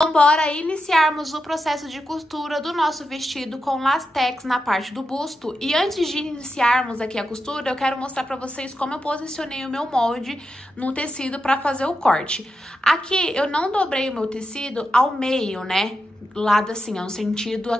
Então, bora iniciarmos o processo de costura do nosso vestido com lastex na parte do busto. E antes de iniciarmos aqui a costura, eu quero mostrar pra vocês como eu posicionei o meu molde no tecido pra fazer o corte. Aqui, eu não dobrei o meu tecido ao meio, né? Lado assim, no sentido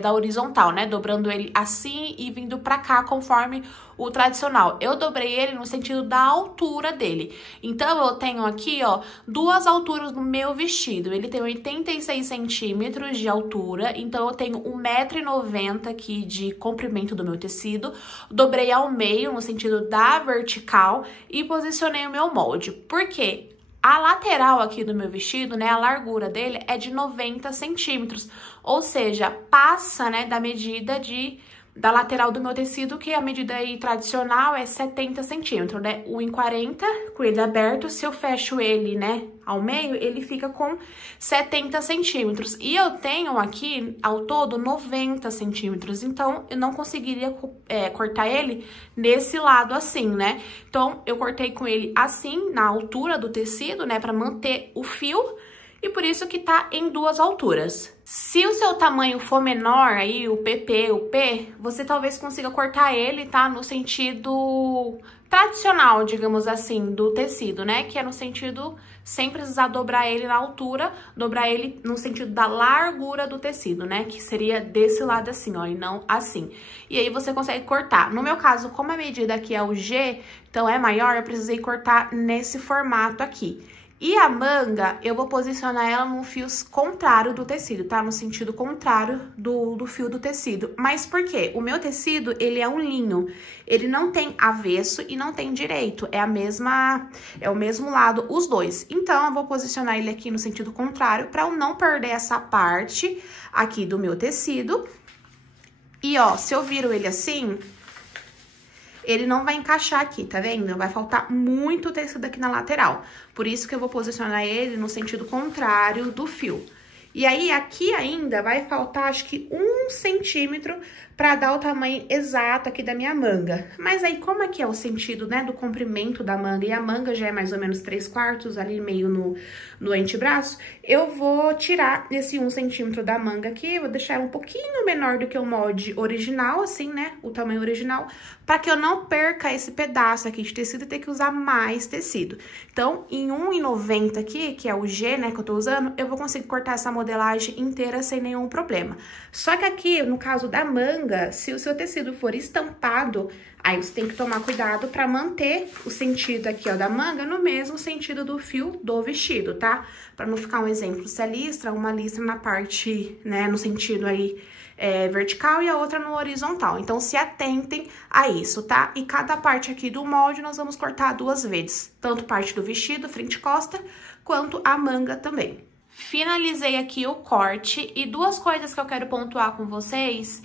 da horizontal, né? Dobrando ele assim e vindo pra cá conforme o tradicional. Eu dobrei ele no sentido da altura dele. Então, eu tenho aqui, ó, duas alturas no meu vestido. Ele tem 86 centímetros de altura, então eu tenho 1,90 m aqui de comprimento do meu tecido. Dobrei ao meio, no sentido da vertical, e posicionei o meu molde. Por quê? A lateral aqui do meu vestido, né, a largura dele é de 90 centímetros, ou seja, passa, né, da medida da lateral do meu tecido, que a medida aí tradicional é 70 centímetros, né, 1,40 com ele aberto. Se eu fecho ele, né, ao meio, ele fica com 70 centímetros. E eu tenho aqui, ao todo, 90 centímetros, então eu não conseguiria cortar ele nesse lado assim, né? Então, eu cortei com ele assim, na altura do tecido, né, pra manter o fio, e por isso que tá em duas alturas. Se o seu tamanho for menor, aí o PP, o P, você talvez consiga cortar ele, tá? No sentido tradicional, digamos assim, do tecido, né? Que é no sentido, sem precisar dobrar ele na altura, dobrar ele no sentido da largura do tecido, né? Que seria desse lado assim, ó, e não assim. E aí você consegue cortar. No meu caso, como a medida aqui é o G, então é maior, eu precisei cortar nesse formato aqui. E a manga, eu vou posicionar ela no fio contrário do tecido, tá? No sentido contrário do fio do tecido. Mas por quê? O meu tecido, ele é um linho. Ele não tem avesso e não tem direito. É o mesmo lado, os dois. Então, eu vou posicionar ele aqui no sentido contrário pra eu não perder essa parte aqui do meu tecido. E, ó, se eu viro ele assim, ele não vai encaixar aqui, tá vendo? Vai faltar muito tecido aqui na lateral. Por isso que eu vou posicionar ele no sentido contrário do fio. E aí, aqui ainda vai faltar, acho que 1 centímetro pra dar o tamanho exato aqui da minha manga. Mas aí, como aqui é o sentido, né, do comprimento da manga, e a manga já é mais ou menos 3/4 ali, meio no antebraço, eu vou tirar esse 1 centímetro da manga aqui, vou deixar um pouquinho menor do que o molde original, assim, né, o tamanho original, pra que eu não perca esse pedaço aqui de tecido e ter que usar mais tecido. Então, em 1,90 aqui, que é o G, né, que eu tô usando, eu vou conseguir cortar essa modelagem inteira sem nenhum problema. Só que aqui, no caso da manga, se o seu tecido for estampado, aí você tem que tomar cuidado pra manter o sentido aqui, ó, da manga no mesmo sentido do fio do vestido, tá? Pra não ficar um exemplo, se a listra, uma listra na parte, né, no sentido aí vertical e a outra no horizontal. Então, se atentem a isso, tá? E cada parte aqui do molde nós vamos cortar 2 vezes, tanto parte do vestido, frente e costa, quanto a manga também. Finalizei aqui o corte e duas coisas que eu quero pontuar com vocês.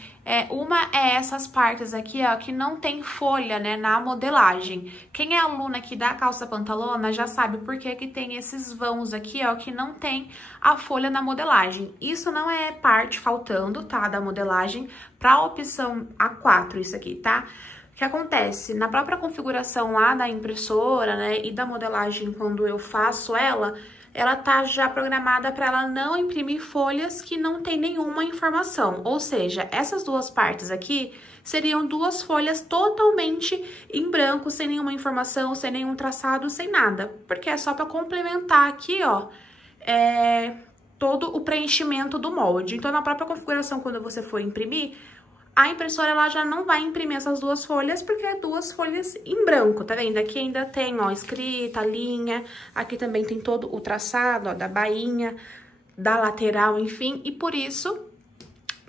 Uma é essas partes aqui, ó, que não tem folha, né, na modelagem. Quem é aluna aqui da calça pantalona já sabe por que que tem esses vãos aqui, ó, que não tem a folha na modelagem. Isso não é parte faltando, tá, da modelagem pra opção A4, isso aqui, tá? O que acontece? Na própria configuração lá da impressora, né, e da modelagem quando eu faço ela tá já programada para ela não imprimir folhas que não tem nenhuma informação. Ou seja, essas duas partes aqui seriam duas folhas totalmente em branco, sem nenhuma informação, sem nenhum traçado, sem nada. Porque é só para complementar aqui, ó, todo o preenchimento do molde. Então, na própria configuração, quando você for imprimir, a impressora, ela já não vai imprimir essas duas folhas, porque é duas folhas em branco, tá vendo? Aqui ainda tem, ó, escrita, linha, aqui também tem todo o traçado, ó, da bainha, da lateral, enfim, e por isso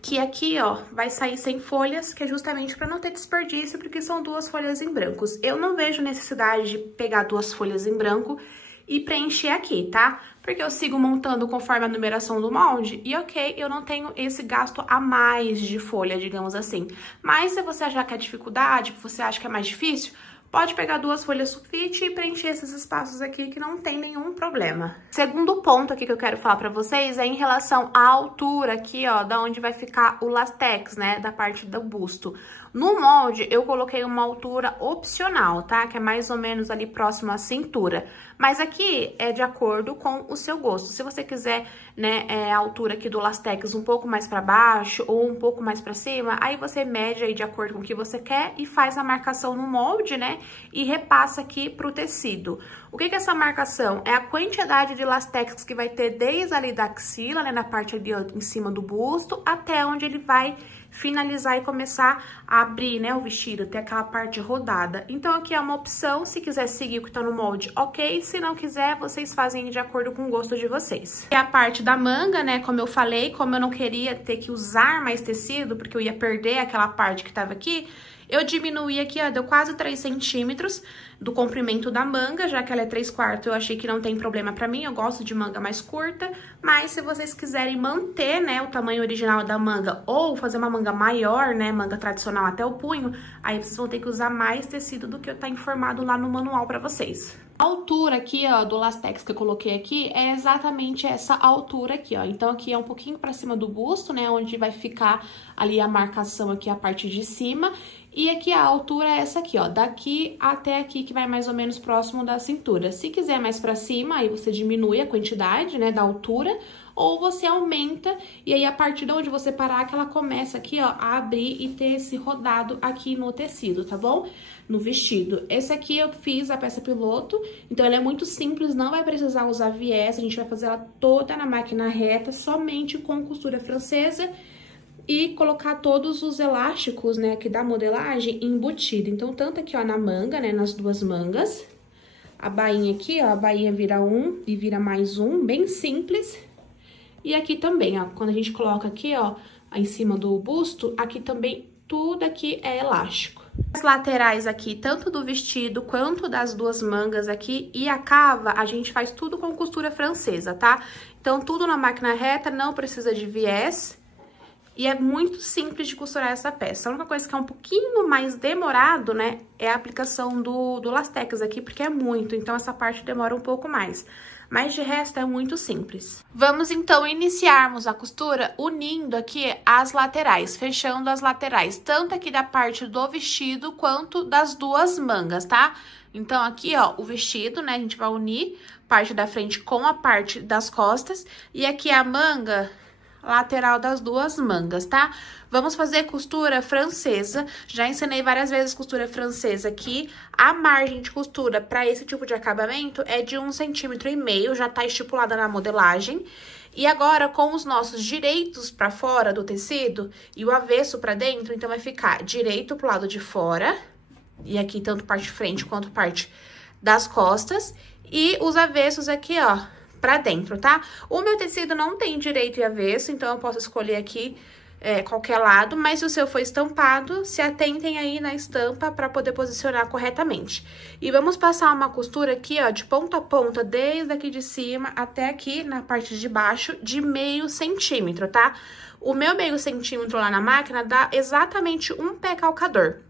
que aqui, ó, vai sair sem folhas, que é justamente pra não ter desperdício, porque são duas folhas em brancos. Eu não vejo necessidade de pegar duas folhas em branco e preencher aqui, tá? Porque eu sigo montando conforme a numeração do molde e, ok, eu não tenho esse gasto a mais de folha, digamos assim. Mas se você achar que é dificuldade, que você acha que é mais difícil, pode pegar duas folhas sulfite e preencher esses espaços aqui que não tem nenhum problema. Segundo ponto aqui que eu quero falar pra vocês é em relação à altura aqui, ó, da onde vai ficar o lastex, né, da parte do busto. No molde, eu coloquei uma altura opcional, tá? Que é mais ou menos ali próximo à cintura. Mas aqui é de acordo com o seu gosto. Se você quiser, né, a altura aqui do lastex um pouco mais pra baixo ou um pouco mais pra cima, aí você mede aí de acordo com o que você quer e faz a marcação no molde, né? E repassa aqui pro tecido. O que que é essa marcação? É a quantidade de lastex que vai ter desde ali da axila, né, na parte ali, ó, em cima do busto, até onde ele vai finalizar e começar a abrir, né, o vestido, ter aquela parte rodada. Então, aqui é uma opção, se quiser seguir o que tá no molde, ok. Se não quiser, vocês fazem de acordo com o gosto de vocês. E a parte da manga, né, como eu falei, como eu não queria ter que usar mais tecido, porque eu ia perder aquela parte que tava aqui, eu diminuí aqui, ó, deu quase 3 centímetros do comprimento da manga, já que ela é 3/4, eu achei que não tem problema pra mim, eu gosto de manga mais curta, mas se vocês quiserem manter, né, o tamanho original da manga, ou fazer uma manga maior, né, manga tradicional até o punho, aí vocês vão ter que usar mais tecido do que tá informado lá no manual pra vocês. A altura aqui, ó, do lastex que eu coloquei aqui é exatamente essa altura aqui, ó. Então, aqui é um pouquinho pra cima do busto, né, onde vai ficar ali a marcação aqui, a parte de cima. E aqui a altura é essa aqui, ó, daqui até aqui, que vai mais ou menos próximo da cintura. Se quiser mais pra cima, aí você diminui a quantidade, né, da altura, ou você aumenta, e aí a partir de onde você parar, que ela começa aqui, ó, a abrir e ter esse rodado aqui no tecido, tá bom? No vestido. Esse aqui eu fiz a peça piloto, então ela é muito simples, não vai precisar usar viés, a gente vai fazer ela toda na máquina reta, somente com costura francesa, e colocar todos os elásticos, né, aqui da modelagem embutido. Então, tanto aqui, ó, na manga, né, nas duas mangas, a bainha aqui, ó, a bainha vira um e vira mais um, bem simples. E aqui também, ó, quando a gente coloca aqui, ó, em cima do busto, aqui também, tudo aqui é elástico. As laterais aqui, tanto do vestido quanto das duas mangas aqui e a cava, a gente faz tudo com costura francesa, tá? Então, tudo na máquina reta, não precisa de viés. E é muito simples de costurar essa peça. A única coisa que é um pouquinho mais demorado, né, é a aplicação do lastex aqui, porque é muito, então essa parte demora um pouco mais. Mas de resto é muito simples. Vamos então iniciarmos a costura unindo aqui as laterais, fechando as laterais, tanto aqui da parte do vestido quanto das duas mangas, tá? Então aqui, ó, o vestido, né, a gente vai unir parte da frente com a parte das costas, e aqui a manga lateral das duas mangas, tá? Vamos fazer costura francesa. Já ensinei várias vezes costura francesa aqui. A margem de costura para esse tipo de acabamento é de 1,5 cm, já tá estipulada na modelagem. E agora, com os nossos direitos para fora do tecido e o avesso para dentro, então vai ficar direito pro lado de fora, e aqui tanto parte de frente quanto parte das costas, e os avessos aqui, ó, pra dentro, tá? O meu tecido não tem direito e avesso, então eu posso escolher aqui qualquer lado, mas se o seu for estampado, se atentem aí na estampa pra poder posicionar corretamente. E vamos passar uma costura aqui, ó, de ponta a ponta, desde aqui de cima até aqui na parte de baixo, de 0,5 centímetro, tá? O meu 0,5 centímetro lá na máquina dá exatamente um pé calcador.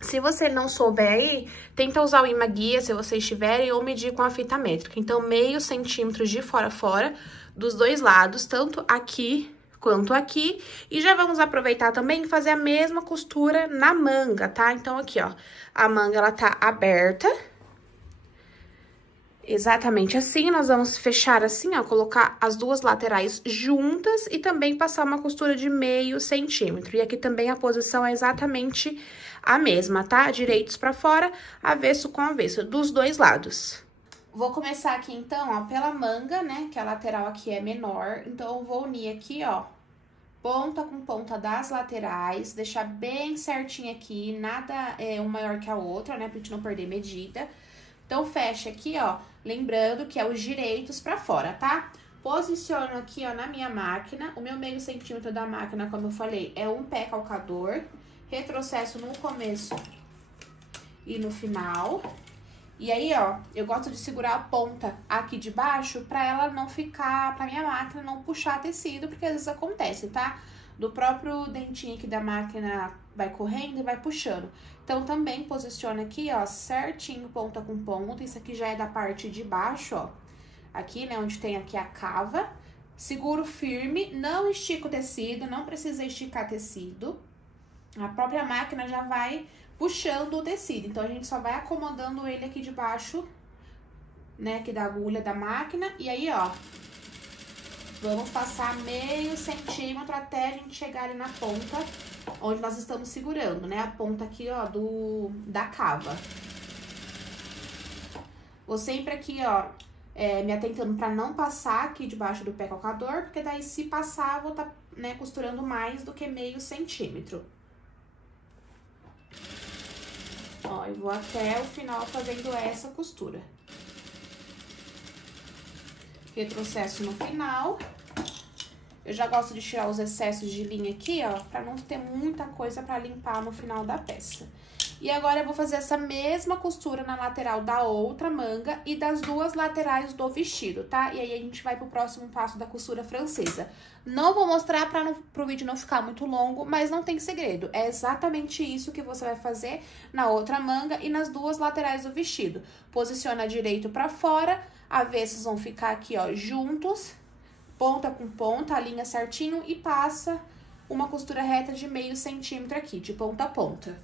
Se você não souber aí, tenta usar o imã guia, se vocês tiverem, ou medir com a fita métrica. Então, 0,5 centímetro de fora a fora, dos dois lados, tanto aqui quanto aqui. E já vamos aproveitar também e fazer a mesma costura na manga, tá? Então, aqui, ó, a manga, ela tá aberta. Exatamente assim, nós vamos fechar assim, ó, colocar as duas laterais juntas e também passar uma costura de 0,5 centímetro. E aqui também a posição é exatamente a mesma, tá? Direitos pra fora, avesso com avesso, dos dois lados. Vou começar aqui, então, ó, pela manga, né, que a lateral aqui é menor. Então, eu vou unir aqui, ó, ponta com ponta das laterais, deixar bem certinho aqui, nada um maior que a outra, né, pra gente não perder medida. Então, fecha aqui, ó, lembrando que é os direitos pra fora, tá? Posiciono aqui, ó, na minha máquina. O meu 0,5 centímetro da máquina, como eu falei, é um pé calcador. Retrocesso no começo e no final. E aí, ó, eu gosto de segurar a ponta aqui de baixo pra ela não ficar, pra minha máquina não puxar tecido, porque às vezes acontece, tá? Do próprio dentinho aqui da máquina vai correndo e vai puxando. Então, também posiciona aqui, ó, certinho, ponta com ponta. Isso aqui já é da parte de baixo, ó. Aqui, né, onde tem aqui a cava. Seguro firme, não estica o tecido, não precisa esticar tecido. a própria máquina já vai puxando o tecido. Então, a gente só vai acomodando ele aqui debaixo, né, aqui da agulha da máquina. E aí, ó, vamos passar meio centímetro até a gente chegar ali na ponta, onde nós estamos segurando, né, a ponta aqui, ó, da cava. Vou sempre aqui, ó, me atentando pra não passar aqui debaixo do pé calcador, porque daí se passar, eu vou tá, né, costurando mais do que meio centímetro. Ó, eu vou até o final fazendo essa costura. Retrocesso no final. Eu já gosto de tirar os excessos de linha aqui, ó, pra não ter muita coisa pra limpar no final da peça. E agora eu vou fazer essa mesma costura na lateral da outra manga e das duas laterais do vestido, tá? E aí a gente vai pro próximo passo da costura francesa. Não vou mostrar pro vídeo não ficar muito longo, mas não tem segredo. É exatamente isso que você vai fazer na outra manga e nas duas laterais do vestido. Posiciona direito pra fora, avessos vão ficar aqui, ó, juntos, ponta com ponta, alinha certinho e passa uma costura reta de meio centímetro aqui, de ponta a ponta.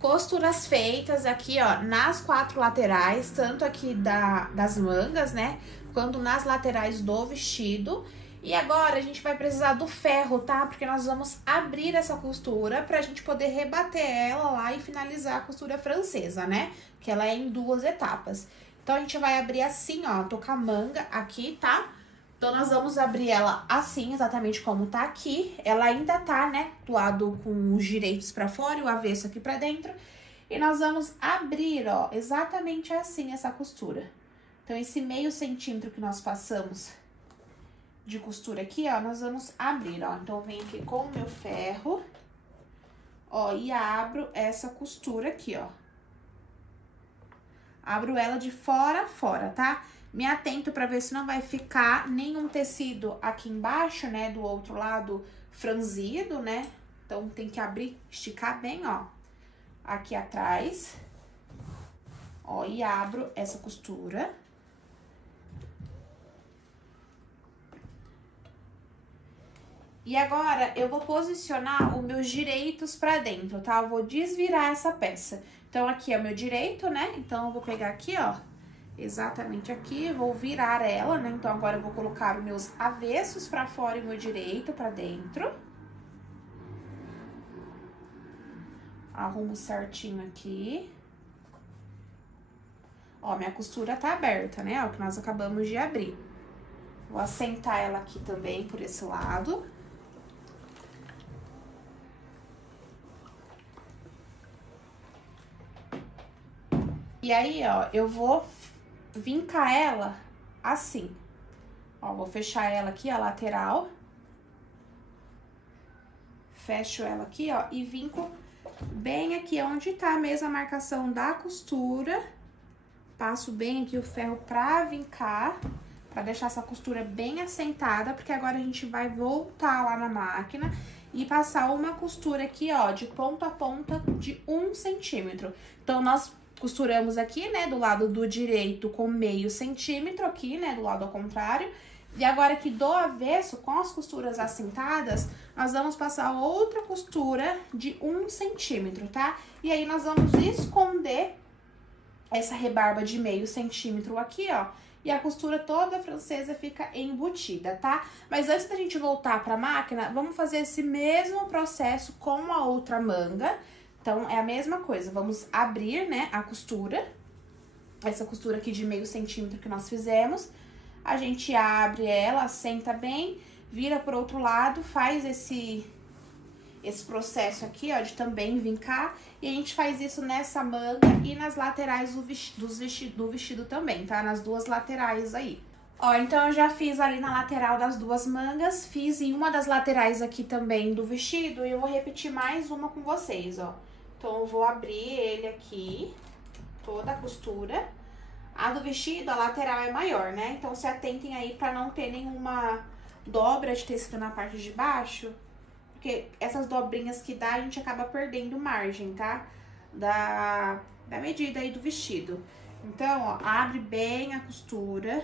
Costuras feitas aqui, ó, nas 4 laterais, tanto aqui das mangas, né, quanto nas laterais do vestido. E agora a gente vai precisar do ferro, tá? Porque nós vamos abrir essa costura pra gente poder rebater ela lá e finalizar a costura francesa, né? Que ela é em 2 etapas. Então, a gente vai abrir assim, ó, tô com a manga aqui, tá? Então, nós vamos abrir ela assim, exatamente como tá aqui. Ela ainda tá, né, do lado com os direitos pra fora e o avesso aqui pra dentro. E nós vamos abrir, ó, exatamente assim essa costura. Então, esse meio centímetro que nós passamos de costura aqui, ó, nós vamos abrir, ó. Então, eu venho aqui com o meu ferro, ó, e abro essa costura aqui, ó. Abro ela de fora a fora, tá? Me atento pra ver se não vai ficar nenhum tecido aqui embaixo, né, do outro lado franzido, né? Então, tem que abrir, esticar bem, ó, aqui atrás. Ó, e abro essa costura. E agora, eu vou posicionar os meus direitos pra dentro, tá? Eu vou desvirar essa peça. Então, aqui é o meu direito, né? Então, eu vou pegar aqui, ó, exatamente aqui, vou virar ela, né? Então, agora eu vou colocar os meus avessos pra fora e o meu direito pra dentro. Arrumo certinho aqui. Ó, minha costura tá aberta, né? Ó, que nós acabamos de abrir. Vou assentar ela aqui também por esse lado. E aí, ó, eu vou vincar ela assim. Ó, vou fechar ela aqui, a lateral. Fecho ela aqui, ó, e vinco bem aqui onde tá mesmo a marcação da costura. Passo bem aqui o ferro pra vincar, pra deixar essa costura bem assentada, porque agora a gente vai voltar lá na máquina e passar uma costura aqui, ó, de ponta a ponta de 1 centímetro. Então, nós costuramos aqui, né, do lado do direito com meio centímetro aqui, né, do lado ao contrário. E agora aqui do avesso, com as costuras assentadas, nós vamos passar outra costura de 1 centímetro, tá? E aí, nós vamos esconder essa rebarba de meio centímetro aqui, ó. E a costura toda francesa fica embutida, tá? Mas antes da gente voltar pra máquina, vamos fazer esse mesmo processo com a outra manga. Então, é a mesma coisa, vamos abrir, né, a costura, essa costura aqui de meio centímetro que nós fizemos. A gente abre ela, assenta bem, vira pro outro lado, faz esse processo aqui, ó, de também vincar. E a gente faz isso nessa manga e nas laterais do vestido também, tá? Nas 2 laterais aí. Ó, então eu já fiz ali na lateral das 2 mangas, fiz em uma das laterais aqui também do vestido e eu vou repetir mais uma com vocês, ó. Então, eu vou abrir ele aqui, toda a costura. A do vestido, a lateral é maior, né? Então, se atentem aí pra não ter nenhuma dobra de tecido na parte de baixo, porque essas dobrinhas que dá, a gente acaba perdendo margem, tá? Da medida aí do vestido. Então, ó, abre bem a costura.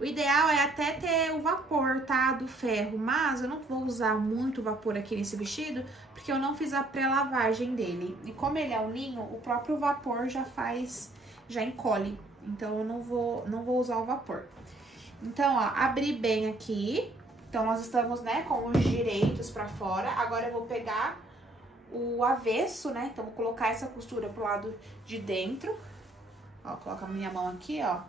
O ideal é até ter o vapor, tá? Do ferro, mas eu não vou usar muito vapor aqui nesse vestido, porque eu não fiz a pré-lavagem dele. E como ele é um linho, o próprio vapor já encolhe. Então, eu não vou usar o vapor. Então, ó, abri bem aqui. Então, nós estamos, né, com os direitos pra fora. Agora, eu vou pegar o avesso, né? Então, vou colocar essa costura pro lado de dentro. Ó, coloca a minha mão aqui, ó.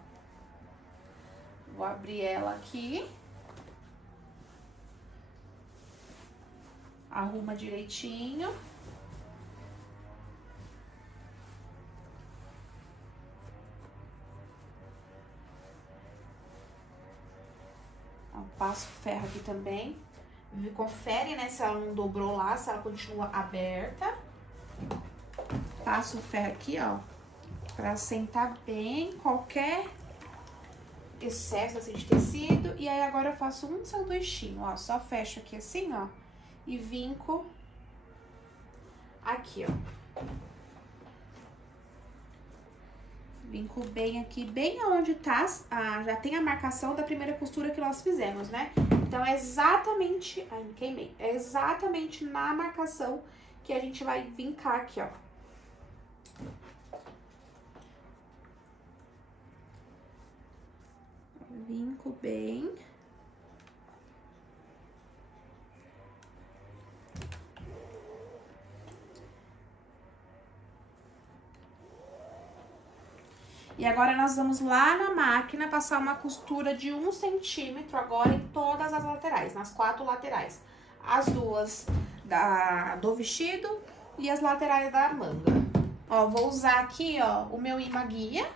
Vou abrir ela aqui. Arruma direitinho. Ó, passo o ferro aqui também. Confere, né, se ela não dobrou lá, se ela continua aberta. Passo o ferro aqui, ó, pra assentar bem qualquer excesso assim, de tecido. E aí, agora eu faço um sanduichinho, ó. Só fecho aqui assim, ó. E vinco aqui, ó. Vinco bem aqui, bem onde tá, já tem a marcação da primeira costura que nós fizemos, né? Então, é exatamente... Ai, me queimei. É exatamente na marcação que a gente vai vincar aqui, ó. Vinco bem. E agora, nós vamos lá na máquina passar uma costura de 1 centímetro agora em todas as laterais, nas 4 laterais. As duas do vestido e as laterais da manga. Ó, vou usar aqui, ó, o meu imã guia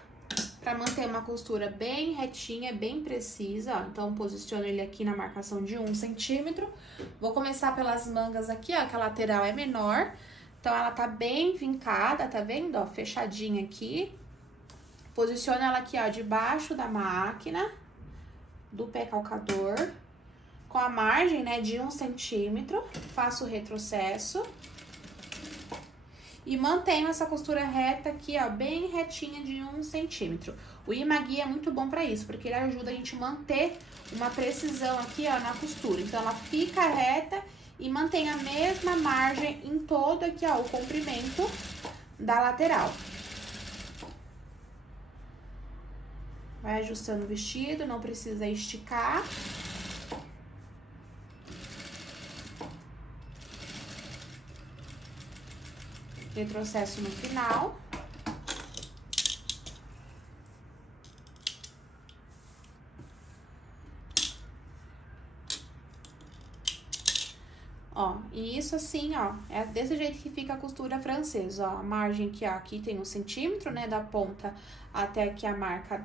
pra manter uma costura bem retinha, bem precisa, ó. Então, posiciono ele aqui na marcação de 1 centímetro. Vou começar pelas mangas aqui, ó, que a lateral é menor. Então, ela tá bem vincada, tá vendo, ó, fechadinha aqui. Posiciono ela aqui, ó, debaixo da máquina, do pé calcador, com a margem, né, de 1 centímetro. Faço o retrocesso. E mantenho essa costura reta aqui, ó, bem retinha de 1 centímetro. O imã guia é muito bom pra isso, porque ele ajuda a gente manter uma precisão aqui, ó, na costura. Então, ela fica reta e mantém a mesma margem em todo aqui, ó, o comprimento da lateral. Vai ajustando o vestido, não precisa esticar. Retrocesso no final. Ó, e isso assim, ó, é desse jeito que fica a costura francesa, ó. A margem que aqui tem 1 centímetro, né, da ponta até aqui a marca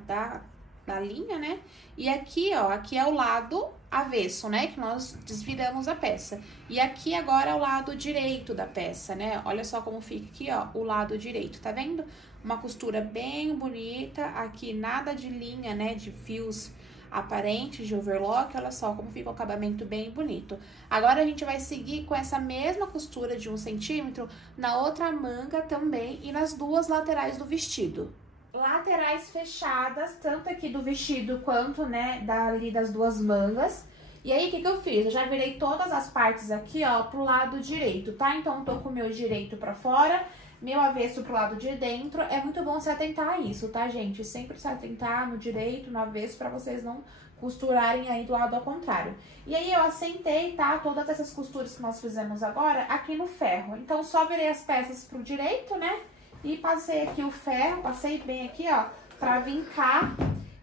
da linha, né? E aqui, ó, aqui é o lado avesso, né, que nós desviramos a peça. E aqui agora é o lado direito da peça, né? Olha só como fica aqui, ó, o lado direito, tá vendo? Uma costura bem bonita, aqui nada de linha, né, de fios aparentes de overlock, olha só como fica o acabamento bem bonito. Agora, a gente vai seguir com essa mesma costura de 1 centímetro na outra manga também e nas duas laterais do vestido. Laterais fechadas, tanto aqui do vestido quanto, né, dali das duas mangas. E aí, o que eu fiz? Eu já virei todas as partes aqui, ó, pro lado direito, tá? Então, eu tô com o meu direito pra fora, meu avesso pro lado de dentro. É muito bom se atentar a isso, tá, gente? Sempre se atentar no direito, no avesso, pra vocês não costurarem aí do lado ao contrário. E aí, eu assentei, tá, todas essas costuras que nós fizemos agora aqui no ferro. Então, só virei as peças pro direito, né? E passei aqui o ferro, passei bem aqui, ó, pra vincar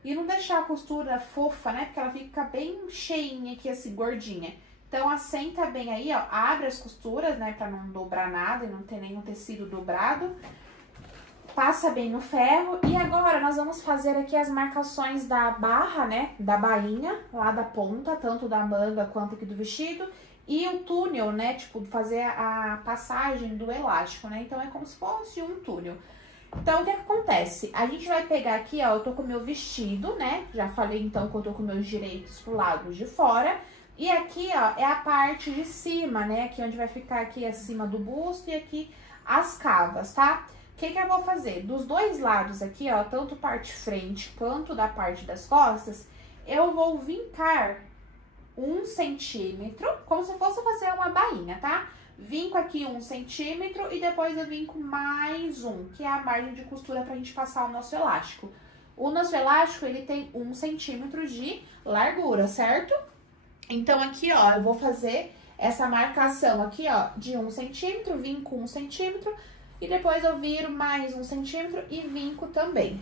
e não deixar a costura fofa, né? Porque ela fica bem cheinha aqui, assim, gordinha. Então, assenta bem aí, ó, abre as costuras, né, pra não dobrar nada e não ter nenhum tecido dobrado. Passa bem no ferro. E agora, nós vamos fazer aqui as marcações da barra, né, da bainha, lá da ponta, tanto da manga quanto aqui do vestido. E o túnel, né, tipo, fazer a passagem do elástico, né? Então, é como se fosse um túnel. Então, o que acontece? A gente vai pegar aqui, ó, eu tô com o meu vestido, né? Já falei, então, que eu tô com meus direitos pro lado de fora. E aqui, ó, é a parte de cima, né? Aqui onde vai ficar aqui acima do busto e aqui as cavas, tá? O que eu vou fazer? Dos dois lados aqui, ó, tanto parte frente quanto da parte das costas, eu vou vincar 1 centímetro, como se fosse fazer uma bainha, tá? Vinco aqui 1 centímetro e depois eu vinco mais um, que é a margem de costura pra gente passar o nosso elástico. O nosso elástico, ele tem 1 centímetro de largura, certo? Então, aqui, ó, eu vou fazer essa marcação aqui, ó, de 1 centímetro, vinco 1 centímetro e depois eu viro mais 1 centímetro e vinco também.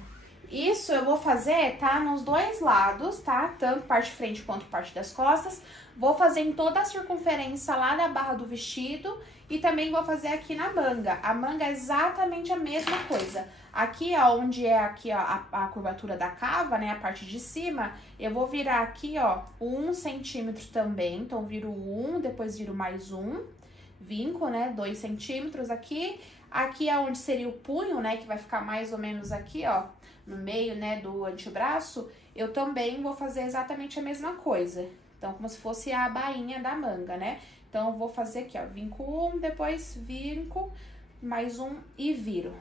Isso eu vou fazer, tá, nos dois lados, tá? Tanto parte de frente quanto parte das costas. Vou fazer em toda a circunferência lá da barra do vestido e também vou fazer aqui na manga. A manga é exatamente a mesma coisa. Aqui, ó, onde é aqui, ó, a curvatura da cava, né, a parte de cima, eu vou virar aqui, ó, 1 centímetro também. Então, viro 1, depois viro mais 1, vinco, né, 2 centímetros aqui. Aqui é onde seria o punho, né, que vai ficar mais ou menos aqui, ó, no meio, né, do antebraço, eu também vou fazer exatamente a mesma coisa. Então, como se fosse a bainha da manga, né? Então, eu vou fazer aqui, ó, vinco 1, depois vinco, mais 1 e viro.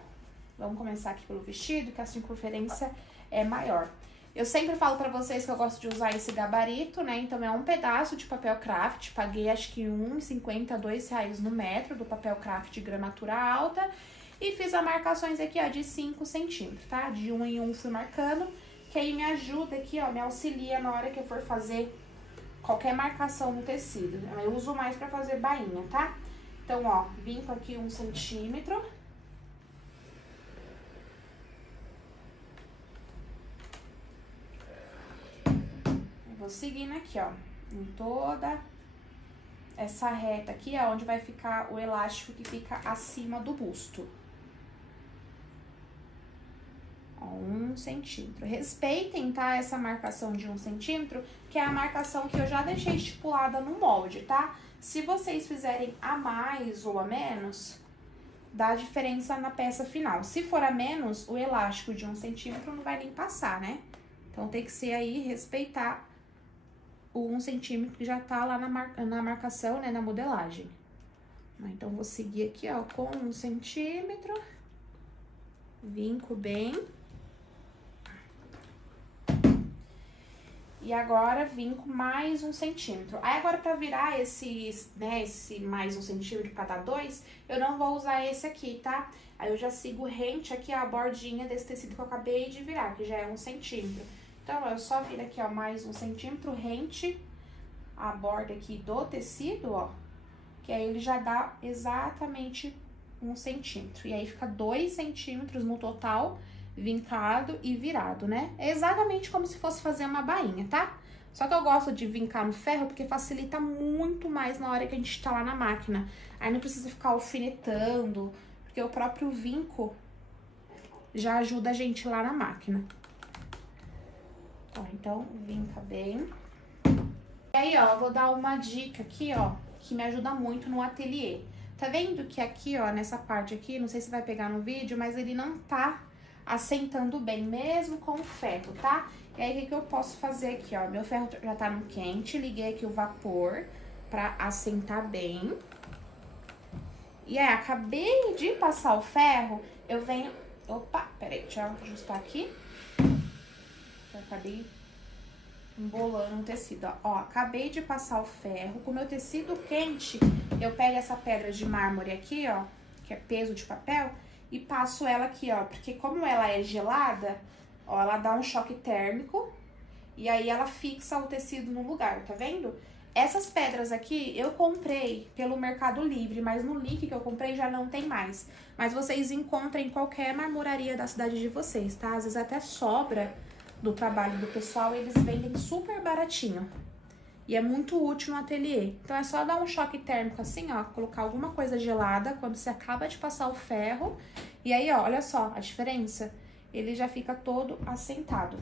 Vamos começar aqui pelo vestido, que a circunferência é maior. Eu sempre falo pra vocês que eu gosto de usar esse gabarito, né? Então, é um pedaço de papel craft, paguei acho que R$1,50, R$2 no metro do papel craft de gramatura alta. E fiz as marcações aqui, ó, de 5 centímetros, tá? De 1 em 1 fui marcando, que aí me ajuda aqui, ó, me auxilia na hora que eu for fazer qualquer marcação no tecido. Eu uso mais pra fazer bainha, tá? Então, ó, vinco aqui 1 centímetro. Vou seguindo aqui, ó, em toda essa reta aqui, ó, onde vai ficar o elástico que fica acima do busto. 1 centímetro. Respeitem, tá? Essa marcação de 1 centímetro, que é a marcação que eu já deixei estipulada no molde, tá? Se vocês fizerem a mais ou a menos, dá diferença na peça final. Se for a menos, o elástico de 1 centímetro não vai nem passar, né? Então, tem que ser aí, respeitar o 1 centímetro que já tá lá na marcação, né? Na modelagem. Então, vou seguir aqui, ó, com 1 centímetro. Vinco bem. E agora, vinco mais 1 centímetro. Aí, agora, pra virar esse mais 1 centímetro pra dar 2, eu não vou usar esse aqui, tá? Aí, eu já sigo rente aqui, ó, a bordinha desse tecido que eu acabei de virar, que já é 1 centímetro. Então, eu só viro aqui, ó, mais 1 centímetro, rente a borda aqui do tecido, ó, que aí ele já dá exatamente 1 centímetro. E aí, fica 2 centímetros no total, vincado e virado, né? É exatamente como se fosse fazer uma bainha, tá? Só que eu gosto de vincar no ferro porque facilita muito mais na hora que a gente tá lá na máquina. Aí não precisa ficar alfinetando, porque o próprio vinco já ajuda a gente lá na máquina. Ó, então, vinca bem. E aí, ó, eu vou dar uma dica aqui, ó, que me ajuda muito no ateliê. Tá vendo que aqui, ó, nessa parte aqui, não sei se vai pegar no vídeo, mas ele não tá assentando bem, mesmo com o ferro, tá? E aí, o que eu posso fazer aqui, ó? Meu ferro já tá no quente, liguei aqui o vapor pra assentar bem. E aí, acabei de passar o ferro, eu venho... Opa, peraí, deixa eu ajustar aqui. Eu acabei embolando o tecido, ó. Acabei de passar o ferro. Com o meu tecido quente, eu pego essa pedra de mármore aqui, ó, que é peso de papel, e passo ela aqui, ó, porque como ela é gelada, ó, ela dá um choque térmico e aí ela fixa o tecido no lugar, tá vendo? Essas pedras aqui eu comprei pelo Mercado Livre, mas no link que eu comprei já não tem mais. Mas vocês encontram em qualquer marmoraria da cidade de vocês, tá? Às vezes até sobra do trabalho do pessoal, eles vendem super baratinho. E é muito útil no ateliê. Então, é só dar um choque térmico assim, ó, colocar alguma coisa gelada quando você acaba de passar o ferro. E aí, ó, olha só a diferença. Ele já fica todo assentado.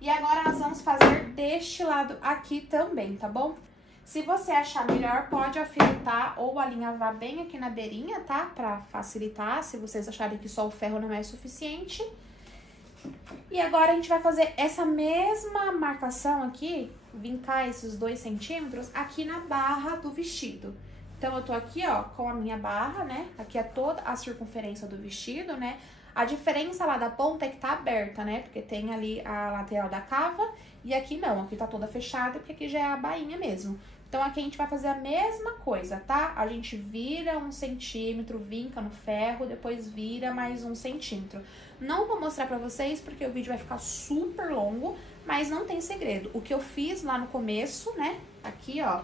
E agora, nós vamos fazer deste lado aqui também, tá bom? Se você achar melhor, pode alfinetar ou alinhavar bem aqui na beirinha, tá? Pra facilitar, se vocês acharem que só o ferro não é suficiente. E agora, a gente vai fazer essa mesma marcação aqui, vincar esses 2 centímetros aqui na barra do vestido. Então, eu tô aqui, ó, com a minha barra, né? Aqui é toda a circunferência do vestido, né? A diferença lá da ponta é que tá aberta, né? Porque tem ali a lateral da cava E aqui não, aqui tá toda fechada, porque aqui já é a bainha mesmo. Então, aqui a gente vai fazer a mesma coisa, tá? A gente vira 1 centímetro, vinca no ferro, depois vira mais 1 centímetro. Não vou mostrar pra vocês, porque o vídeo vai ficar super longo, mas não tem segredo. O que eu fiz lá no começo, né? Aqui, ó.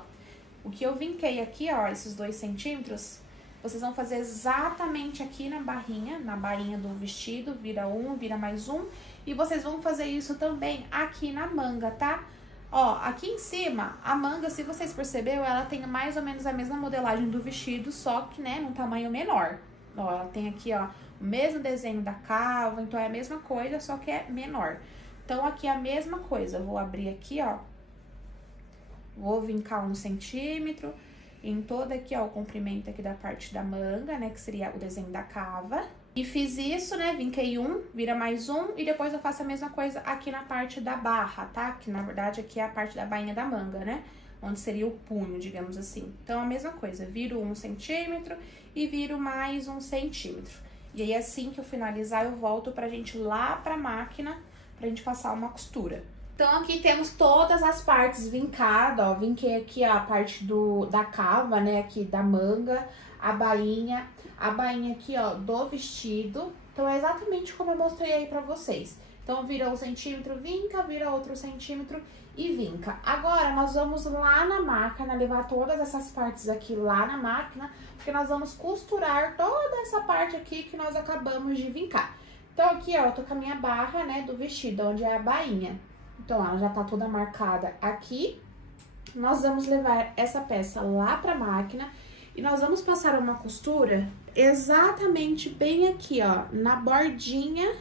O que eu vinquei aqui, ó, esses 2 centímetros, vocês vão fazer exatamente aqui na bainha do vestido, vira 1, vira mais 1. E vocês vão fazer isso também aqui na manga, tá? Ó, aqui em cima, a manga, se vocês perceberam, ela tem mais ou menos a mesma modelagem do vestido, só que, né, num tamanho menor. Ó, ela tem aqui, ó, o mesmo desenho da cava, então é a mesma coisa, só que é menor. Então, aqui é a mesma coisa, eu vou abrir aqui, ó, vou vincar 1 centímetro em todo aqui, ó, o comprimento aqui da parte da manga, né, que seria o desenho da cava. E fiz isso, né, vinquei 1, vira mais 1, e depois eu faço a mesma coisa aqui na parte da barra, tá? Que, na verdade, aqui é a parte da bainha da manga, né? Onde seria o punho, digamos assim. Então, a mesma coisa, viro 1 centímetro e viro mais 1 centímetro. E aí, assim que eu finalizar, eu volto pra gente ir lá pra máquina, pra gente passar uma costura. Então, aqui temos todas as partes vincadas, ó, vinquei aqui a parte da cava, né, aqui da manga, a bainha aqui, ó, do vestido. Então, é exatamente como eu mostrei aí pra vocês. Então, vira 1 centímetro, vinca, vira outro centímetro e vinca. Agora, nós vamos lá na máquina, levar todas essas partes aqui lá na máquina, porque nós vamos costurar toda essa parte aqui que nós acabamos de vincar. Então, aqui, ó, eu tô com a minha barra, né, do vestido, onde é a bainha. Então, ela já tá toda marcada aqui. Nós vamos levar essa peça lá pra máquina e nós vamos passar uma costura exatamente bem aqui, ó, na bordinha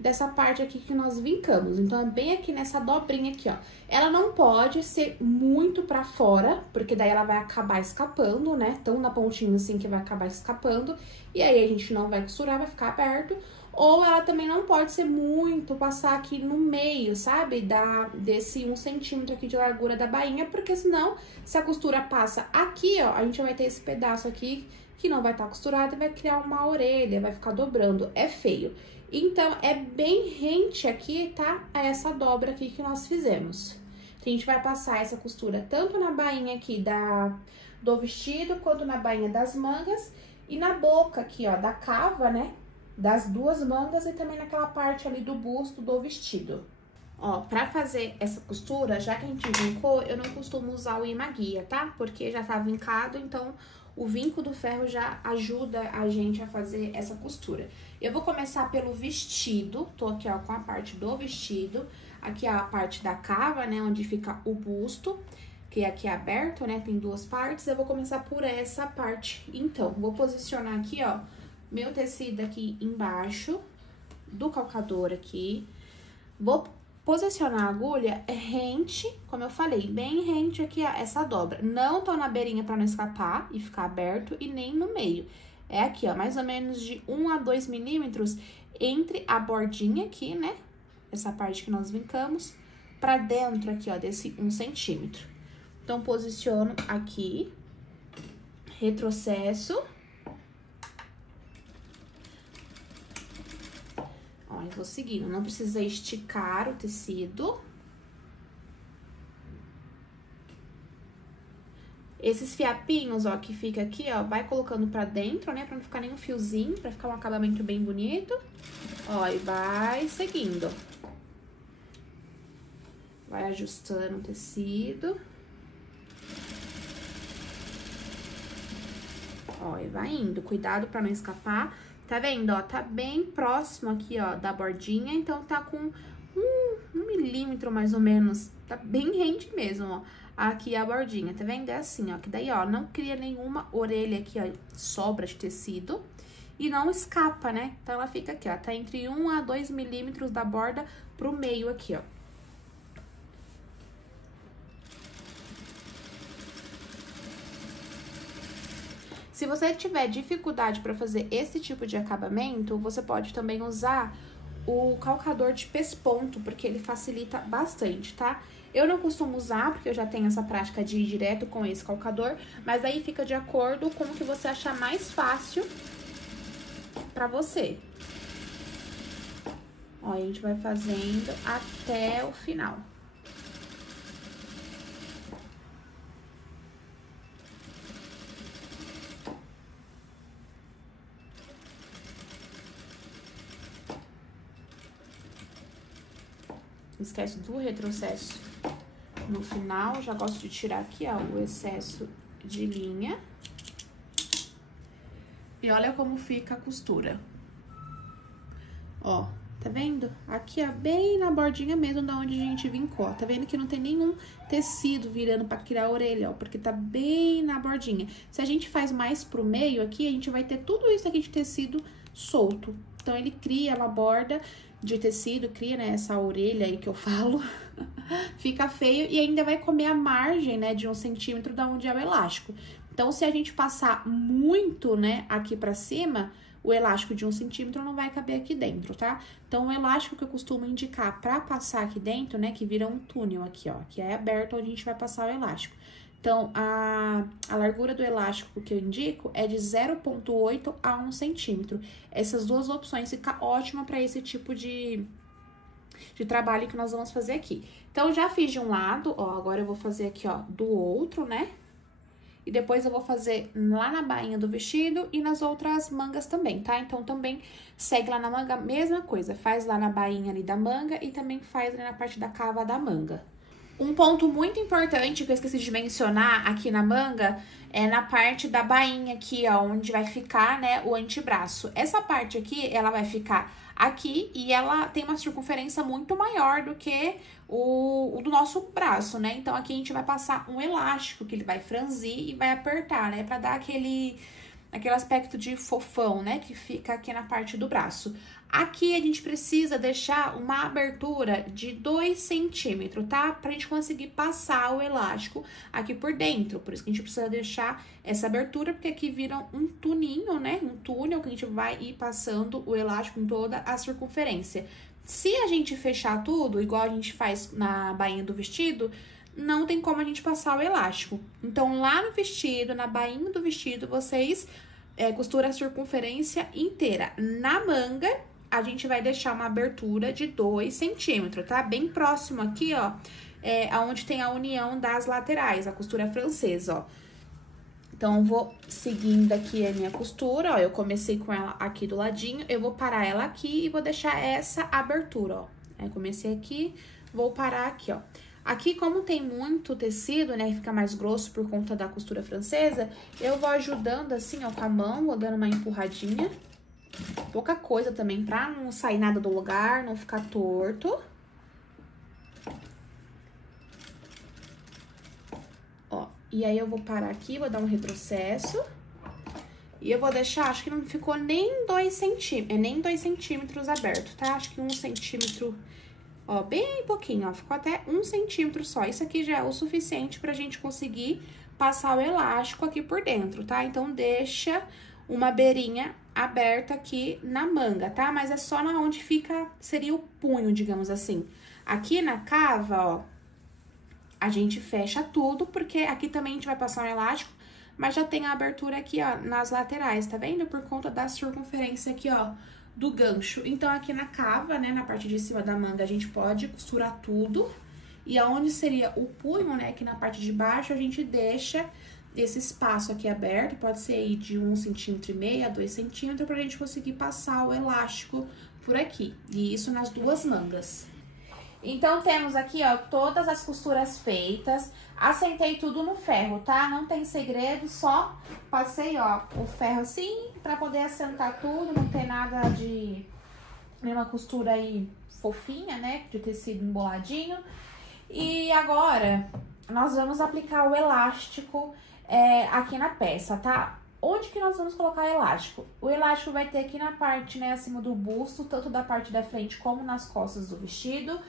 dessa parte aqui que nós vincamos. Então, é bem aqui nessa dobrinha aqui, ó. Ela não pode ser muito pra fora, porque daí ela vai acabar escapando, né? Tão na pontinha assim que vai acabar escapando. E aí, a gente não vai costurar, vai ficar aberto. Ou ela também não pode ser muito, passar aqui no meio, sabe? Desse 1 centímetro aqui de largura da bainha, porque senão, se a costura passa aqui, ó, a gente vai ter esse pedaço aqui que não vai estar costurado e vai criar uma orelha, vai ficar dobrando. É feio. Então, é bem rente aqui, tá? A essa dobra aqui que nós fizemos. A gente vai passar essa costura tanto na bainha aqui do vestido, quanto na bainha das mangas e na boca aqui, ó, da cava, né? Das 2 mangas e também naquela parte ali do busto do vestido. Ó, pra fazer essa costura, já que a gente vincou, eu não costumo usar o imã-guia, tá? Porque já tá vincado, então o vinco do ferro já ajuda a gente a fazer essa costura. Eu vou começar pelo vestido, tô aqui, ó, com a parte do vestido. Aqui é a parte da cava, né, onde fica o busto, que aqui é aberto, né, tem 2 partes. Eu vou começar por essa parte. Então, vou posicionar aqui, ó, meu tecido aqui embaixo do calcador aqui. Vou posicionar a agulha rente, como eu falei, bem rente aqui essa dobra. Não tô na beirinha pra não escapar e ficar aberto e nem no meio. É aqui, ó, mais ou menos de 1 a 2 milímetros entre a bordinha aqui, né? Essa parte que nós vincamos, pra dentro aqui, ó, desse 1 centímetro. Então, posiciono aqui, retrocesso. Ó, eu vou seguindo, não precisa esticar o tecido. Esses fiapinhos, ó, que fica aqui, ó, vai colocando pra dentro, né, pra não ficar nenhum fiozinho, pra ficar um acabamento bem bonito. Ó, e vai seguindo. Vai ajustando o tecido. Ó, e vai indo, cuidado pra não escapar. Tá vendo, ó, tá bem próximo aqui, ó, da bordinha, então tá com 1 milímetro mais ou menos, tá bem rente mesmo, ó, aqui a bordinha, tá vendo? É assim, ó, que daí, ó, não cria nenhuma orelha aqui, ó, sobra de tecido e não escapa, né? Então, ela fica aqui, ó, tá entre 1 a 2 milímetros da borda pro meio aqui, ó. Se você tiver dificuldade para fazer esse tipo de acabamento, você pode também usar o calcador de pesponto, porque ele facilita bastante, tá? Eu não costumo usar, porque eu já tenho essa prática de ir direto com esse calcador, mas aí fica de acordo com o que você achar mais fácil pra você. Ó, a gente vai fazendo até o final. Não esquece do retrocesso no final. Já gosto de tirar aqui, ó, o excesso de linha. E olha como fica a costura. Ó, tá vendo? Aqui, ó, bem na bordinha mesmo da onde a gente vincou. Tá vendo que não tem nenhum tecido virando pra criar a orelha, ó, porque tá bem na bordinha. Se a gente faz mais pro meio aqui, a gente vai ter tudo isso aqui de tecido solto. Então, ele cria uma borda de tecido, cria, né, essa orelha aí que eu falo. Fica feio e ainda vai comer a margem, né, de 1 centímetro da onde é o elástico. Então, se a gente passar muito, né, aqui pra cima, o elástico de 1 centímetro não vai caber aqui dentro, tá? Então, o elástico que eu costumo indicar pra passar aqui dentro, né, que vira um túnel aqui, ó, que é aberto onde a gente vai passar o elástico. Então, a largura do elástico que eu indico é de 0,8 a 1 centímetro. Essas duas opções ficam ótimas pra esse tipo de trabalho que nós vamos fazer aqui. Então, já fiz de um lado, ó, agora eu vou fazer aqui, ó, do outro, né? E depois eu vou fazer lá na bainha do vestido e nas outras mangas também, tá? Então, também segue lá na manga, mesma coisa. Faz lá na bainha ali da manga e também faz ali na parte da cava da manga. Um ponto muito importante que eu esqueci de mencionar aqui na manga é na parte da bainha aqui, ó, onde vai ficar, né, o antebraço. Essa parte aqui, ela vai ficar aqui e ela tem uma circunferência muito maior do que o do nosso braço, né? Então, aqui a gente vai passar um elástico que ele vai franzir e vai apertar, né? Pra dar aquele aspecto de fofão, né? Que fica aqui na parte do braço. Aqui a gente precisa deixar uma abertura de 2 centímetros, tá? Pra gente conseguir passar o elástico aqui por dentro. Por isso que a gente precisa deixar essa abertura, porque aqui vira um tuninho, né? Um túnel que a gente vai ir passando o elástico em toda a circunferência. Se a gente fechar tudo, igual a gente faz na bainha do vestido, não tem como a gente passar o elástico. Então, lá no vestido, na bainha do vestido, vocês costuram a circunferência inteira. Na manga, a gente vai deixar uma abertura de 2 centímetros, tá? Bem próximo aqui, ó, aonde tem a união das laterais, a costura francesa, ó. Então, eu vou seguindo aqui a minha costura, ó, eu comecei com ela aqui do ladinho, eu vou parar ela aqui e vou deixar essa abertura, ó. Aí, comecei aqui, vou parar aqui, ó. Aqui, como tem muito tecido, né, fica mais grosso por conta da costura francesa, eu vou ajudando assim, ó, com a mão, vou dando uma empurradinha. Pouca coisa também, pra não sair nada do lugar, não ficar torto. Ó, e aí eu vou parar aqui, vou dar um retrocesso. E eu vou deixar, acho que não ficou nem 2 centímetros, nem 2 centímetros aberto, tá? Acho que 1 centímetro... Ó, bem pouquinho, ó, ficou até 1 centímetro só. Isso aqui já é o suficiente pra gente conseguir passar o elástico aqui por dentro, tá? Então, deixa uma beirinha aberta aqui na manga, tá? Mas é só na onde fica, seria o punho, digamos assim. Aqui na cava, ó, a gente fecha tudo, porque aqui também a gente vai passar um elástico, mas já tem a abertura aqui, ó, nas laterais, tá vendo? Por conta da circunferência aqui, ó, do gancho. Então, aqui na cava, né, na parte de cima da manga, a gente pode costurar tudo. E aonde seria o punho, né, aqui na parte de baixo, a gente deixa esse espaço aqui aberto. Pode ser aí de 1,5 centímetro a 2 centímetros, pra gente conseguir passar o elástico por aqui. E isso nas duas mangas. Então, temos aqui, ó, todas as costuras feitas. Assentei tudo no ferro, tá? Não tem segredo, só passei, ó, o ferro assim, pra poder assentar tudo, não ter nada de... nenhuma costura aí fofinha, né? De tecido emboladinho. E agora, nós vamos aplicar o elástico aqui na peça, tá? Onde que nós vamos colocar o elástico? O elástico vai ter aqui na parte, né, acima do busto, tanto da parte da frente como nas costas do vestido.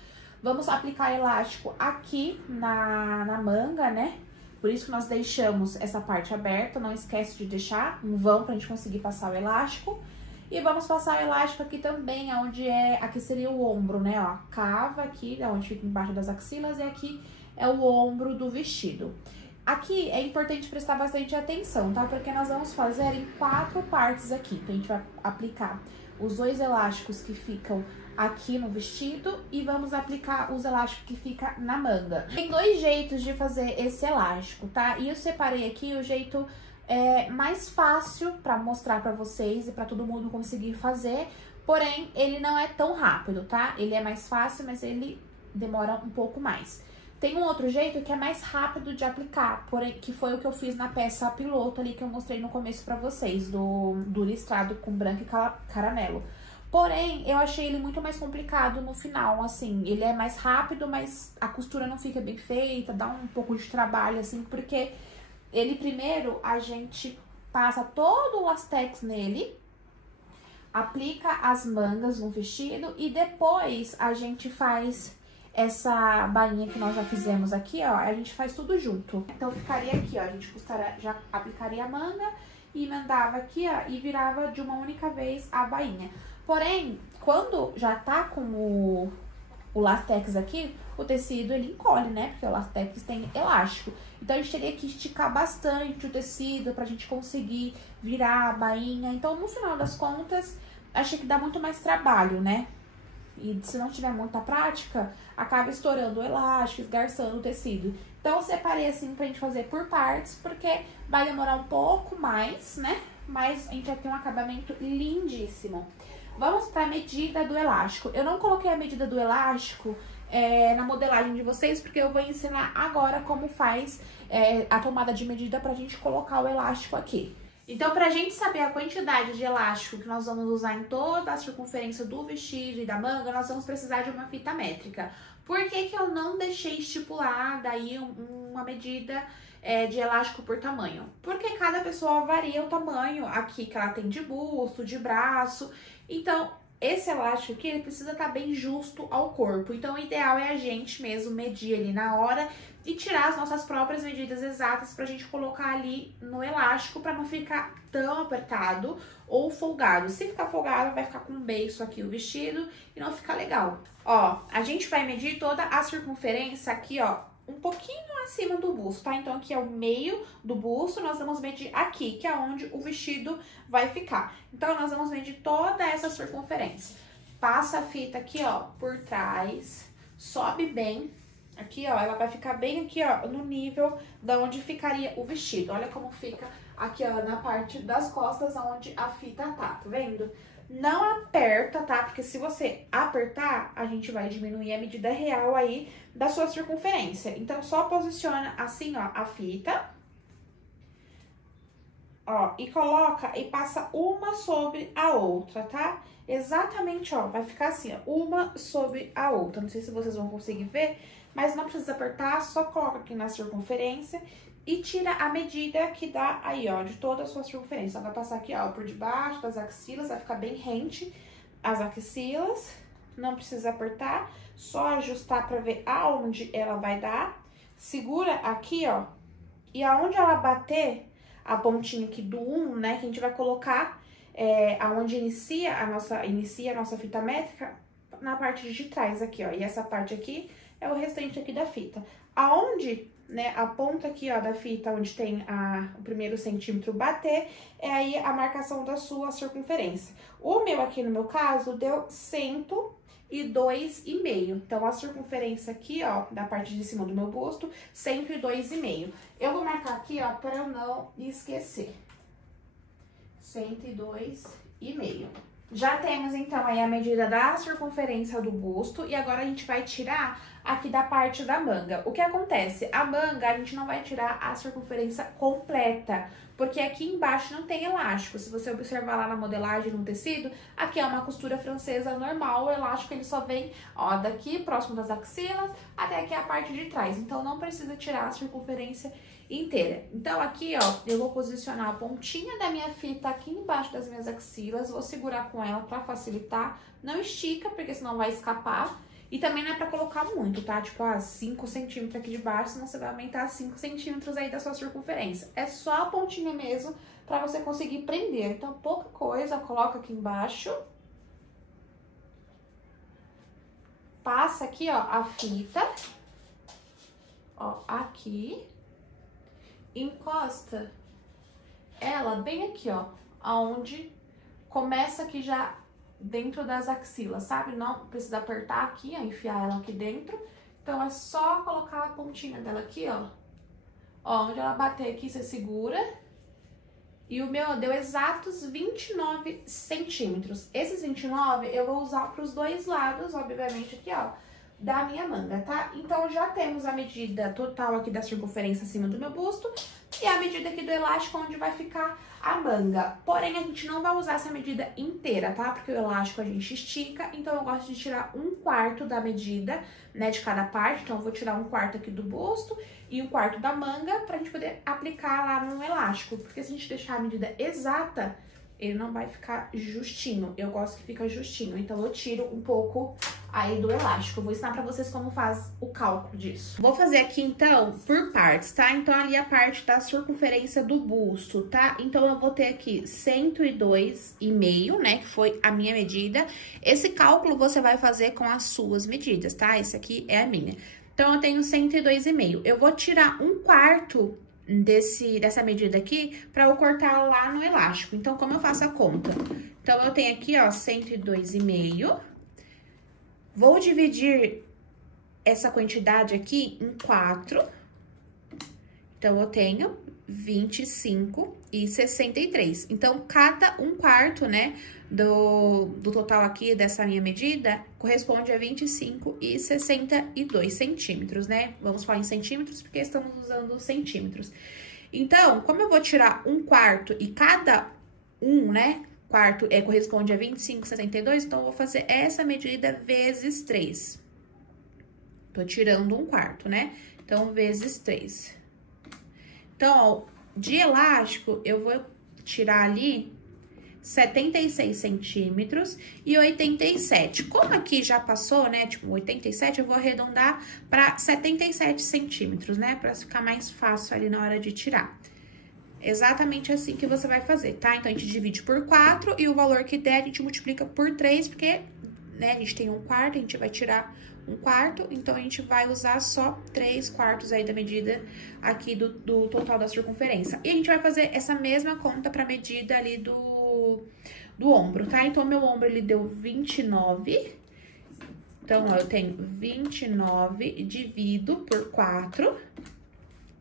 Vamos aplicar elástico aqui na manga, né? Por isso que nós deixamos essa parte aberta, não esquece de deixar um vão pra gente conseguir passar o elástico. E vamos passar o elástico aqui também, onde aqui seria o ombro, né, ó, cava aqui, onde fica embaixo das axilas, e aqui é o ombro do vestido. Aqui é importante prestar bastante atenção, tá? Porque nós vamos fazer em 4 partes aqui, que a gente vai aplicar os 2 elásticos que ficam aqui no vestido e vamos aplicar os elásticos que fica na manga. Tem 2 jeitos de fazer esse elástico, tá? E eu separei aqui o jeito mais fácil pra mostrar pra vocês e pra todo mundo conseguir fazer, porém, ele não é tão rápido, tá? Ele é mais fácil, mas ele demora um pouco mais. Tem um outro jeito que é mais rápido de aplicar, porém, que foi o que eu fiz na peça piloto ali que eu mostrei no começo pra vocês, do listrado com branco e caramelo. Porém, eu achei ele muito mais complicado no final, assim, ele é mais rápido, mas a costura não fica bem feita, dá um pouco de trabalho, assim, porque ele primeiro a gente passa todo o lastex nele, aplica as mangas no vestido e depois a gente faz essa bainha que nós já fizemos aqui, ó, a gente faz tudo junto. Então, ficaria aqui, ó, a gente já aplicaria a manga e emendava aqui, ó, e virava de uma única vez a bainha. Porém, quando já tá com o latex aqui, o tecido ele encolhe, né? Porque o latex tem elástico. Então, a gente teria que esticar bastante o tecido pra gente conseguir virar a bainha. Então, no final das contas, achei que dá muito mais trabalho, né? E se não tiver muita prática, acaba estourando o elástico, esgarçando o tecido. Então, eu separei assim pra gente fazer por partes, porque vai demorar um pouco mais, né? Mas a gente vai ter um acabamento lindíssimo. Vamos pra medida do elástico. Eu não coloquei a medida do elástico na modelagem de vocês, porque eu vou ensinar agora como faz a tomada de medida pra gente colocar o elástico aqui. Então, pra gente saber a quantidade de elástico que nós vamos usar em toda a circunferência do vestido e da manga, nós vamos precisar de uma fita métrica. Por que que eu não deixei estipulada aí uma medida de elástico por tamanho? Porque cada pessoa varia o tamanho aqui que ela tem de busto, de braço. Então, esse elástico aqui, ele precisa estar bem justo ao corpo. Então, o ideal é a gente mesmo medir ali na hora e tirar as nossas próprias medidas exatas pra gente colocar ali no elástico pra não ficar tão apertado ou folgado. Se ficar folgado, vai ficar com um beiço aqui o vestido e não fica legal. Ó, a gente vai medir toda a circunferência aqui, ó, um pouquinho acima do busto, tá? Então, aqui é o meio do busto, nós vamos medir aqui, que é onde o vestido vai ficar. Então, nós vamos medir toda essa circunferência. Passa a fita aqui, ó, por trás, sobe bem. Aqui, ó, ela vai ficar bem aqui, ó, no nível da onde ficaria o vestido. Olha como fica aqui, ó, na parte das costas, onde a fita tá vendo? Não aperta, tá? Porque se você apertar, a gente vai diminuir a medida real aí da sua circunferência. Então, só posiciona assim, ó, a fita. Ó, e coloca e passa uma sobre a outra, tá? Exatamente, ó, vai ficar assim, ó, uma sobre a outra. Não sei se vocês vão conseguir ver, mas não precisa apertar, só coloca aqui na circunferência e tira a medida que dá aí, ó, de toda a sua circunferência. Ela vai passar aqui, ó, por debaixo das axilas, vai ficar bem rente as axilas. Não precisa apertar, só ajustar pra ver aonde ela vai dar. Segura aqui, ó, e aonde ela bater a pontinha aqui do 1, né, que a gente vai colocar aonde inicia a nossa fita métrica, na parte de trás aqui, ó. E essa parte aqui é o restante aqui da fita. Aonde, né, a ponta aqui, ó, da fita, onde tem o primeiro centímetro bater, é aí a marcação da sua circunferência. O meu aqui, no meu caso, deu 102,5. Então, a circunferência aqui, ó, da parte de cima do meu busto, 102,5. Eu vou marcar aqui, ó, para eu não esquecer. 102,5. Já temos, então, aí a medida da circunferência do busto e agora a gente vai tirar aqui da parte da manga. O que acontece? A manga, a gente não vai tirar a circunferência completa, porque aqui embaixo não tem elástico. Se você observar lá na modelagem no tecido, aqui é uma costura francesa normal, o elástico ele só vem, ó, daqui próximo das axilas até aqui a parte de trás. Então, não precisa tirar a circunferência inteira. Então, aqui, ó, eu vou posicionar a pontinha da minha fita aqui embaixo das minhas axilas, vou segurar com ela pra facilitar. Não estica, porque senão vai escapar. E também não é pra colocar muito, tá? Tipo, 5 centímetros aqui de baixo, senão você vai aumentar 5 centímetros aí da sua circunferência. É só a pontinha mesmo pra você conseguir prender. Então, pouca coisa, coloca aqui embaixo. Passa aqui, ó, a fita. Ó, aqui. Encosta ela bem aqui, ó, aonde começa aqui já dentro das axilas, sabe? Não precisa apertar aqui, ó, enfiar ela aqui dentro. Então, é só colocar a pontinha dela aqui, ó. Ó, onde ela bater aqui, você segura. E o meu deu exatos 29 centímetros. Esses 29 eu vou usar pros dois lados, obviamente, aqui, ó, da minha manga, tá? Então, já temos a medida total aqui da circunferência acima do meu busto e a medida aqui do elástico onde vai ficar a manga. Porém, a gente não vai usar essa medida inteira, tá? Porque o elástico a gente estica, então eu gosto de tirar 1/4 da medida, né, de cada parte. Então, eu vou tirar 1/4 aqui do busto e 1/4 da manga pra gente poder aplicar lá no elástico. Porque se a gente deixar a medida exata, ele não vai ficar justinho. Eu gosto que fica justinho, então eu tiro um pouco aí do elástico. Eu vou ensinar pra vocês como faz o cálculo disso. Vou fazer aqui, então, por partes, tá? Então, ali a parte da circunferência do busto, tá? Então, eu vou ter aqui 102,5, né? Que foi a minha medida. Esse cálculo você vai fazer com as suas medidas, tá? Esse aqui é a minha. Então, eu tenho 102,5. Eu vou tirar 1/4 dessa medida aqui pra eu cortar lá no elástico. Então, como eu faço a conta? Então, eu tenho aqui, ó, 102,5. Vou dividir essa quantidade aqui em 4. Então, eu tenho 25,63. Então, cada 1/4, né, do total aqui dessa minha medida, corresponde a 25,62 centímetros, né? Vamos falar em centímetros, porque estamos usando centímetros. Então, como eu vou tirar 1/4 e cada né, quarto corresponde a 25,72, então eu vou fazer essa medida vezes 3. Tô tirando 1/4, né? Então, vezes 3. Então, ó, de elástico, eu vou tirar ali 76 centímetros e 87. Como aqui já passou, né, tipo 87, eu vou arredondar para 77 centímetros, né, para ficar mais fácil ali na hora de tirar. Exatamente assim que você vai fazer, tá? Então, a gente divide por 4 e o valor que der, a gente multiplica por 3, porque, né, a gente tem 1/4, a gente vai tirar 1/4, então a gente vai usar só 3/4 aí da medida aqui do total da circunferência. E a gente vai fazer essa mesma conta pra medida ali do ombro, tá? Então, meu ombro, ele deu 29. Então, ó, eu tenho 29 divido por 4,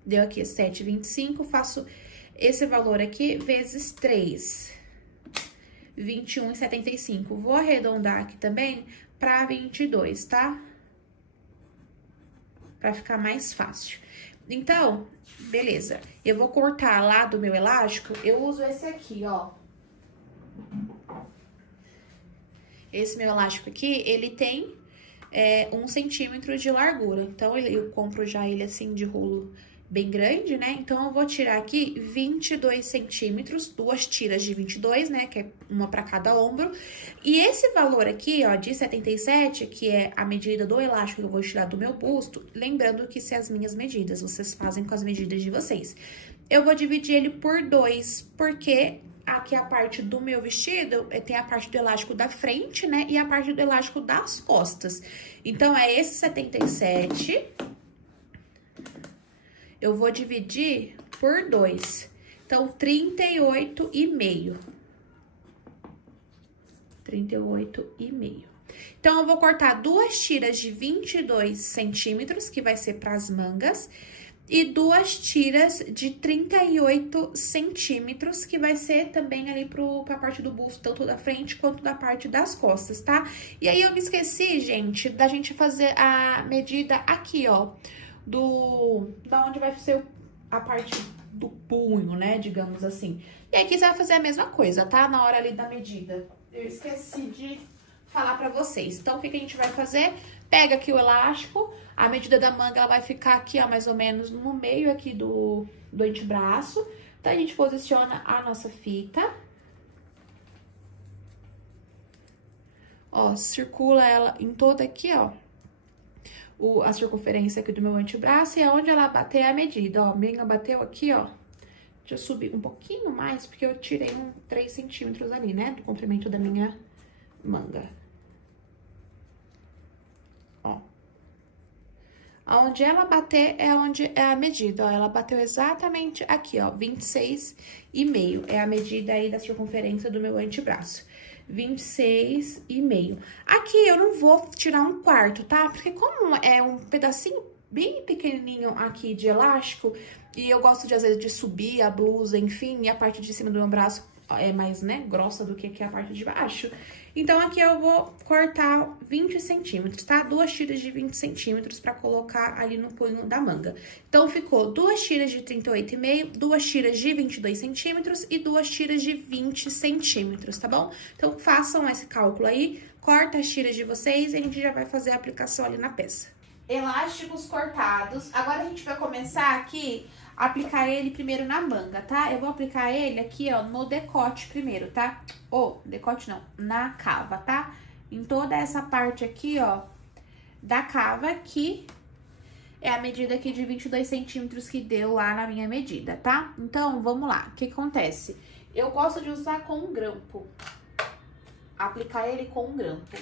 deu aqui 7,25, faço esse valor aqui vezes 3, 21,75. Vou arredondar aqui também pra 22, tá? Pra ficar mais fácil. Então, beleza. Eu vou cortar lá do meu elástico, eu uso esse aqui, ó. Esse meu elástico aqui, ele tem 1 centímetro de largura. Então, eu compro já ele assim de rolo bem grande, né? Então, eu vou tirar aqui 22 centímetros, 2 tiras de 22, né? Que é uma pra cada ombro. E esse valor aqui, ó, de 77, que é a medida do elástico que eu vou tirar do meu busto, lembrando que se as minhas medidas, vocês fazem com as medidas de vocês. Eu vou dividir ele por 2, porque aqui a parte do meu vestido tem a parte do elástico da frente, né? E a parte do elástico das costas. Então, é esse 77... eu vou dividir por 2. Então, 38,5. 38,5. Então, eu vou cortar 2 tiras de 22 centímetros, que vai ser para as mangas, e 2 tiras de 38 centímetros, que vai ser também ali pra parte do busto, tanto da frente quanto da parte das costas, tá? E aí, eu me esqueci, gente, da gente fazer a medida aqui, ó, da onde vai ser a parte do punho, né, digamos assim. E aqui você vai fazer a mesma coisa, tá? Na hora ali da medida. Eu esqueci de falar pra vocês. Então, o que a gente vai fazer? Pega aqui o elástico, a medida da manga, ela vai ficar aqui, ó, mais ou menos no meio aqui do antebraço. Então, a gente posiciona a nossa fita. Ó, circula ela em toda aqui, ó. A circunferência aqui do meu antebraço e aonde ela bater a medida, ó, a minha bateu aqui, ó, deixa eu subir um pouquinho mais, porque eu tirei 3 centímetros ali, né, do comprimento da minha manga. Ó. Aonde ela bater é onde é a medida, ó, ela bateu exatamente aqui, ó, 26,5 é a medida aí da circunferência do meu antebraço. 26,5. Aqui eu não vou tirar 1/4, tá? Porque como é um pedacinho bem pequenininho aqui de elástico, e eu gosto de, às vezes, de subir a blusa, enfim, e a parte de cima do meu braço é mais, né, grossa do que aqui a parte de baixo. Então, aqui eu vou cortar 20 centímetros, tá? 2 tiras de 20 centímetros pra colocar ali no punho da manga. Então, ficou 2 tiras de 38,5, 2 tiras de 22 centímetros e 2 tiras de 20 centímetros, tá bom? Então, façam esse cálculo aí, corta as tiras de vocês e a gente já vai fazer a aplicação ali na peça. Elásticos cortados. Agora, a gente vai começar aqui a aplicar ele primeiro na manga, tá? Eu vou aplicar ele aqui, ó, no decote primeiro, tá? Decote não, na cava, tá? Em toda essa parte aqui, ó, da cava, que é a medida aqui de 22 centímetros que deu lá na minha medida, tá? Então, vamos lá. O que acontece? Eu gosto de usar com um grampo. Aplicar ele com um grampo.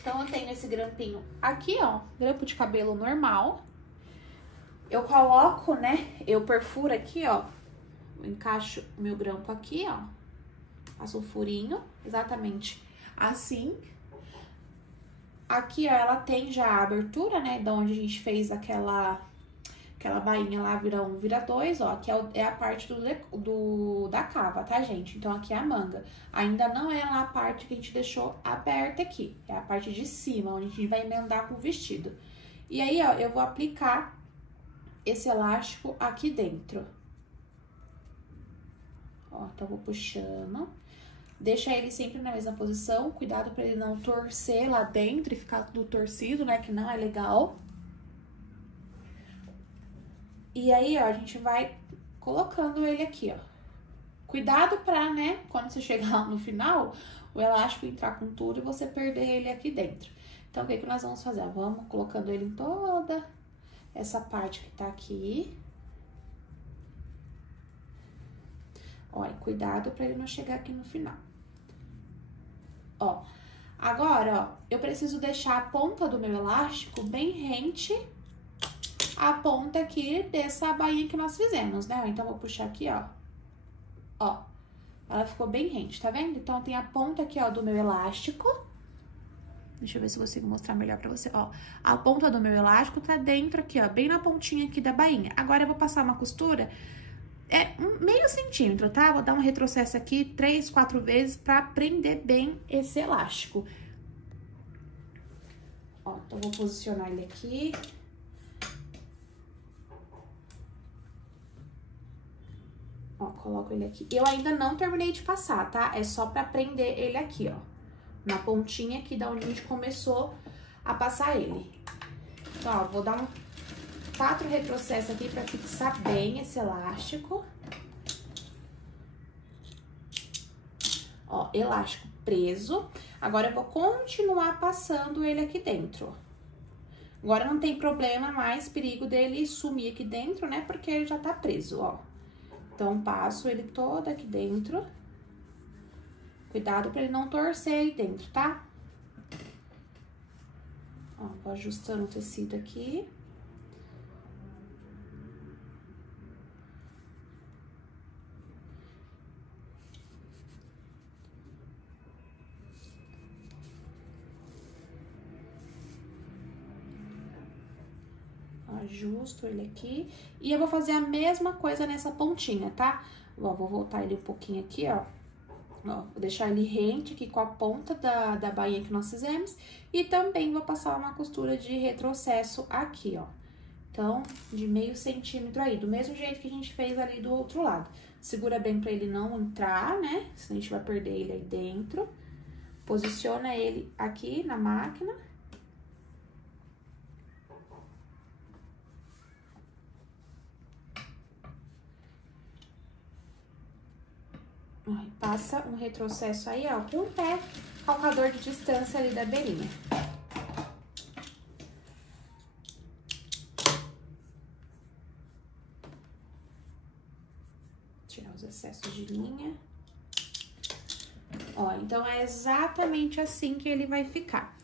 Então, eu tenho esse grampinho aqui, ó, grampo de cabelo normal. Eu coloco, né, eu perfuro aqui, ó, encaixo o meu grampo aqui, ó, faço um furinho, exatamente assim. Aqui, ó, ela tem já a abertura, né, da onde a gente fez aquela bainha lá, vira 1, vira 2, ó, aqui é a parte da cava, tá, gente? Então, aqui é a manga. Ainda não é lá a parte que a gente deixou aberta aqui, é a parte de cima, onde a gente vai emendar com o vestido. E aí, ó, eu vou aplicar esse elástico aqui dentro. Ó, então, vou puxando. Deixa ele sempre na mesma posição. Cuidado pra ele não torcer lá dentro e ficar tudo torcido, né? Que não é legal. E aí, ó, a gente vai colocando ele aqui, ó. Cuidado pra, né, quando você chegar lá no final, o elástico entrar com tudo e você perder ele aqui dentro. Então, o que nós vamos fazer? Vamos colocando ele em toda essa parte que tá aqui. Ó, e cuidado pra ele não chegar aqui no final. Ó, agora, ó, eu preciso deixar a ponta do meu elástico bem rente à ponta aqui dessa bainha que nós fizemos, né? Então, vou puxar aqui, ó. Ó, ela ficou bem rente, tá vendo? Então, tem a ponta aqui, ó, do meu elástico. Deixa eu ver se eu consigo mostrar melhor pra você, ó. A ponta do meu elástico tá dentro aqui, ó, bem na pontinha aqui da bainha. Agora, eu vou passar uma costura, meio centímetro, tá? Vou dar um retrocesso aqui 3, 4 vezes pra prender bem esse elástico. Ó, então, vou posicionar ele aqui. Ó, coloco ele aqui. Eu ainda não terminei de passar, tá? É só pra prender ele aqui, ó. Na pontinha aqui da onde a gente começou a passar ele. Então, ó, vou dar 4 retrocessos aqui pra fixar bem esse elástico. Ó, elástico preso. Agora, eu vou continuar passando ele aqui dentro. Agora, não tem problema mais, perigo dele sumir aqui dentro, né? Porque ele já tá preso, ó. Então, passo ele todo aqui dentro. Cuidado pra ele não torcer aí dentro, tá? Ó, vou ajustando o tecido aqui. Ajusto ele aqui. E eu vou fazer a mesma coisa nessa pontinha, tá? Ó, vou voltar ele um pouquinho aqui, ó. Ó, vou deixar ele rente aqui com a ponta da bainha que nós fizemos. E também vou passar uma costura de retrocesso aqui, ó. Então, de meio centímetro aí, do mesmo jeito que a gente fez ali do outro lado. Segura bem pra ele não entrar, né? Senão a gente vai perder ele aí dentro. Posiciona ele aqui na máquina. Ó, e passa um retrocesso aí, ó, com o pé calcador de distância ali da beirinha. Tirar os excessos de linha. Ó, então, é exatamente assim que ele vai ficar.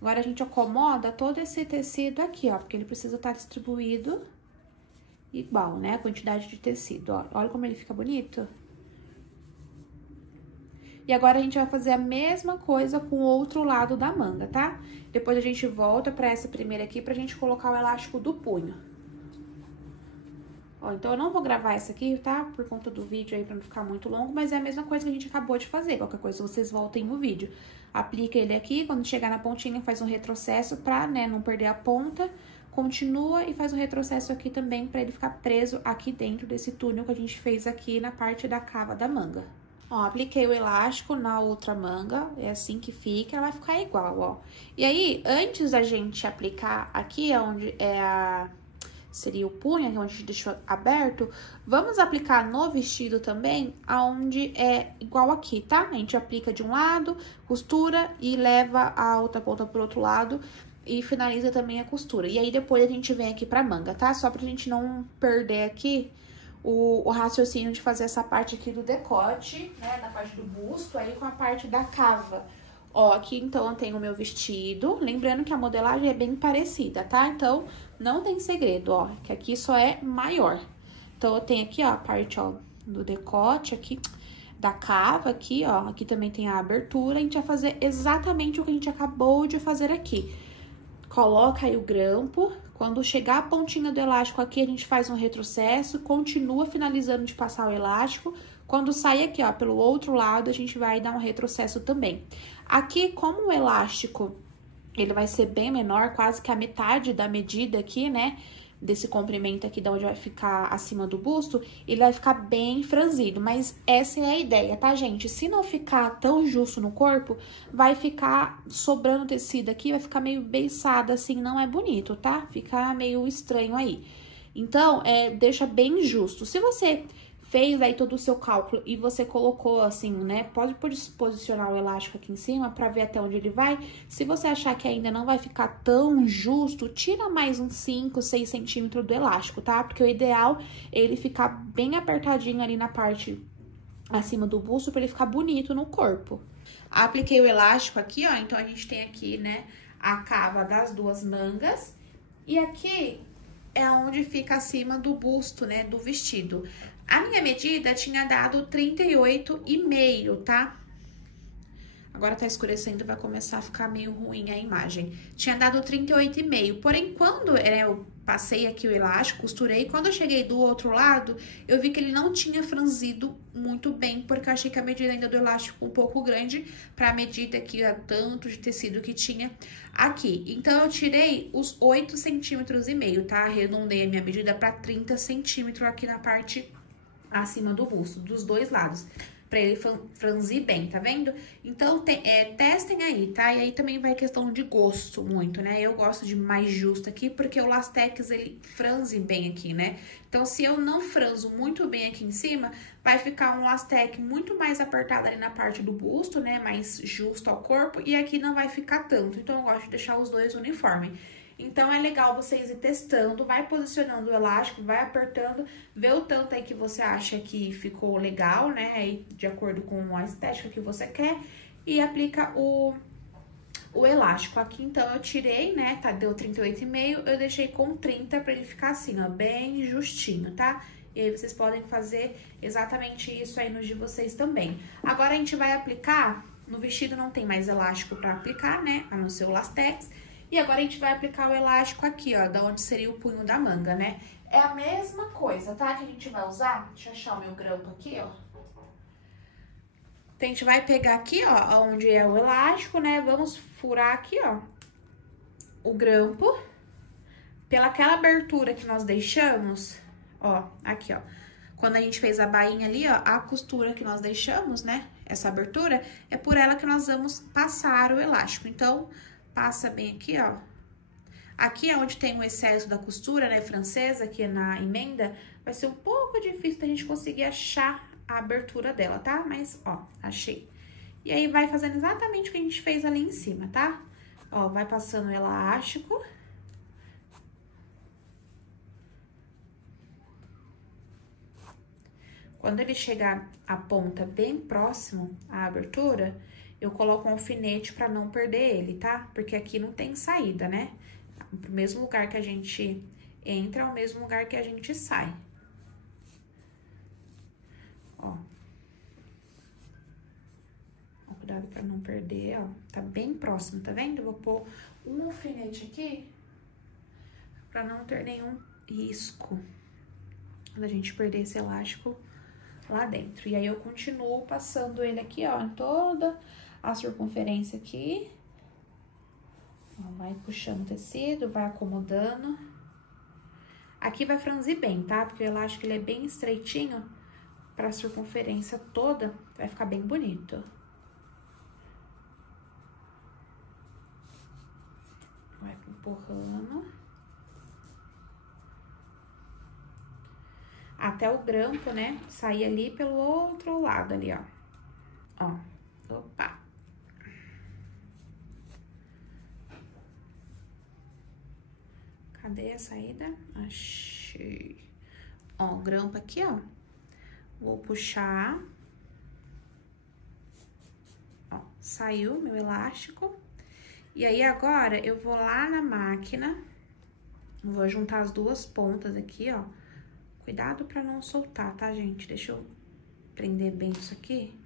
Agora, a gente acomoda todo esse tecido aqui, ó, porque ele precisa estar distribuído igual, né, a quantidade de tecido, ó. Olha como ele fica bonito. E agora a gente vai fazer a mesma coisa com o outro lado da manga, tá? Depois a gente volta pra essa primeira aqui pra gente colocar o elástico do punho. Ó, então, eu não vou gravar essa aqui, tá? Por conta do vídeo aí, pra não ficar muito longo, mas é a mesma coisa que a gente acabou de fazer. Qualquer coisa, vocês voltem no vídeo. Aplica ele aqui, quando chegar na pontinha, faz um retrocesso pra, né, não perder a ponta. Continua e faz um retrocesso aqui também pra ele ficar preso aqui dentro desse túnel que a gente fez aqui na parte da cava da manga. Ó, apliquei o elástico na outra manga, é assim que fica, ela vai ficar igual, ó. E aí, antes da gente aplicar aqui, onde é a... seria o punho, que é onde a gente deixou aberto, vamos aplicar no vestido também, aonde é igual aqui, tá? A gente aplica de um lado, costura e leva a outra ponta pro outro lado e finaliza também a costura. E aí, depois a gente vem aqui pra manga, tá? Só pra gente não perder aqui o raciocínio de fazer essa parte aqui do decote, né? Na parte do busto, aí com a parte da cava. Ó, aqui então eu tenho o meu vestido, lembrando que a modelagem é bem parecida, tá? Então, não tem segredo, ó, que aqui só é maior. Então, eu tenho aqui, ó, a parte, ó, do decote aqui, da cava aqui, ó, aqui também tem a abertura, a gente vai fazer exatamente o que a gente acabou de fazer aqui. Coloca aí o grampo, quando chegar a pontinha do elástico aqui, a gente faz um retrocesso, continua finalizando de passar o elástico. Quando sai aqui, ó, pelo outro lado, a gente vai dar um retrocesso também. Aqui, como o elástico, ele vai ser bem menor, quase que a metade da medida aqui, né? Desse comprimento aqui, da onde vai ficar acima do busto, ele vai ficar bem franzido. Mas essa é a ideia, tá, gente? Se não ficar tão justo no corpo, vai ficar sobrando tecido aqui, vai ficar meio beiçado, assim, não é bonito, tá? Fica meio estranho aí. Então, deixa bem justo. Se você fez aí todo o seu cálculo e você colocou assim, né? Pode posicionar o elástico aqui em cima pra ver até onde ele vai. Se você achar que ainda não vai ficar tão justo, tira mais uns 5, 6 centímetros do elástico, tá? Porque o ideal é ele ficar bem apertadinho ali na parte acima do busto pra ele ficar bonito no corpo. Apliquei o elástico aqui, ó, então a gente tem aqui, né, a cava das duas mangas. E aqui é onde fica acima do busto, né, do vestido. A minha medida tinha dado 38,5, tá? Agora tá escurecendo, vai começar a ficar meio ruim a imagem. Tinha dado 38,5, porém, quando eu passei aqui o elástico, costurei, quando eu cheguei do outro lado, eu vi que ele não tinha franzido muito bem, porque eu achei que a medida ainda do elástico um pouco grande pra medida aqui, ó, tanto de tecido que tinha aqui. Então, eu tirei os 8,5 centímetros, tá? Arredondei a minha medida pra 30 centímetros aqui na parte acima do busto, dos dois lados, pra ele franzir bem, tá vendo? Então, testem aí, tá? E aí também vai questão de gosto muito, né? Eu gosto de mais justo aqui, porque o Lastex, ele franze bem aqui, né? Então, se eu não franzo muito bem aqui em cima, vai ficar um Lastex muito mais apertado ali na parte do busto, né? Mais justo ao corpo, e aqui não vai ficar tanto. Então, eu gosto de deixar os dois uniformes. Então, é legal vocês ir testando, vai posicionando o elástico, vai apertando, vê o tanto aí que você acha que ficou legal, né, aí, de acordo com a estética que você quer, e aplica o elástico. Aqui, então, eu tirei, né, tá, deu 38,5, eu deixei com 30 pra ele ficar assim, ó, bem justinho, tá? E aí, vocês podem fazer exatamente isso aí nos de vocês também. Agora, a gente vai aplicar, no vestido não tem mais elástico pra aplicar, né, a não ser o Lastex. E agora a gente vai aplicar o elástico aqui, ó, da onde seria o punho da manga, né? É a mesma coisa, tá? Que a gente vai usar. Deixa eu achar o meu grampo aqui, ó. Então, a gente vai pegar aqui, ó, onde é o elástico, né? Vamos furar aqui, ó, o grampo. Pelaquela abertura que nós deixamos, ó, aqui, ó. Quando a gente fez a bainha ali, ó, a costura que nós deixamos, né? Essa abertura, é por ela que nós vamos passar o elástico. Então, passa bem aqui, ó. Aqui é onde tem o excesso da costura, né, francesa, aqui na emenda, vai ser um pouco difícil da gente conseguir achar a abertura dela, tá? Mas, ó, achei. E aí, vai fazendo exatamente o que a gente fez ali em cima, tá? Ó, vai passando o elástico. Quando ele chegar a ponta bem próximo à abertura, eu coloco um alfinete pra não perder ele, tá? Porque aqui não tem saída, né? O mesmo lugar que a gente entra é o mesmo lugar que a gente sai. Ó. cuidado pra não perder, ó. Tá bem próximo, tá vendo? Eu vou pôr um alfinete aqui pra não ter nenhum risco da gente perder esse elástico lá dentro. E aí, eu continuo passando ele aqui, ó, em toda a circunferência aqui. Ó, vai puxando o tecido, vai acomodando. Aqui vai franzir bem, tá? Porque o elástico, ele é bem estreitinho, pra circunferência toda, vai ficar bem bonito. Vai empurrando. Até o grampo, né, sair ali pelo outro lado ali, ó. Ó, opa. Cadê a saída? Achei. Ó, o grampo aqui, ó. Vou puxar. Ó, saiu meu elástico. E aí, agora, eu vou lá na máquina. Vou juntar as duas pontas aqui, ó. Cuidado pra não soltar, tá, gente? Deixa eu prender bem isso aqui.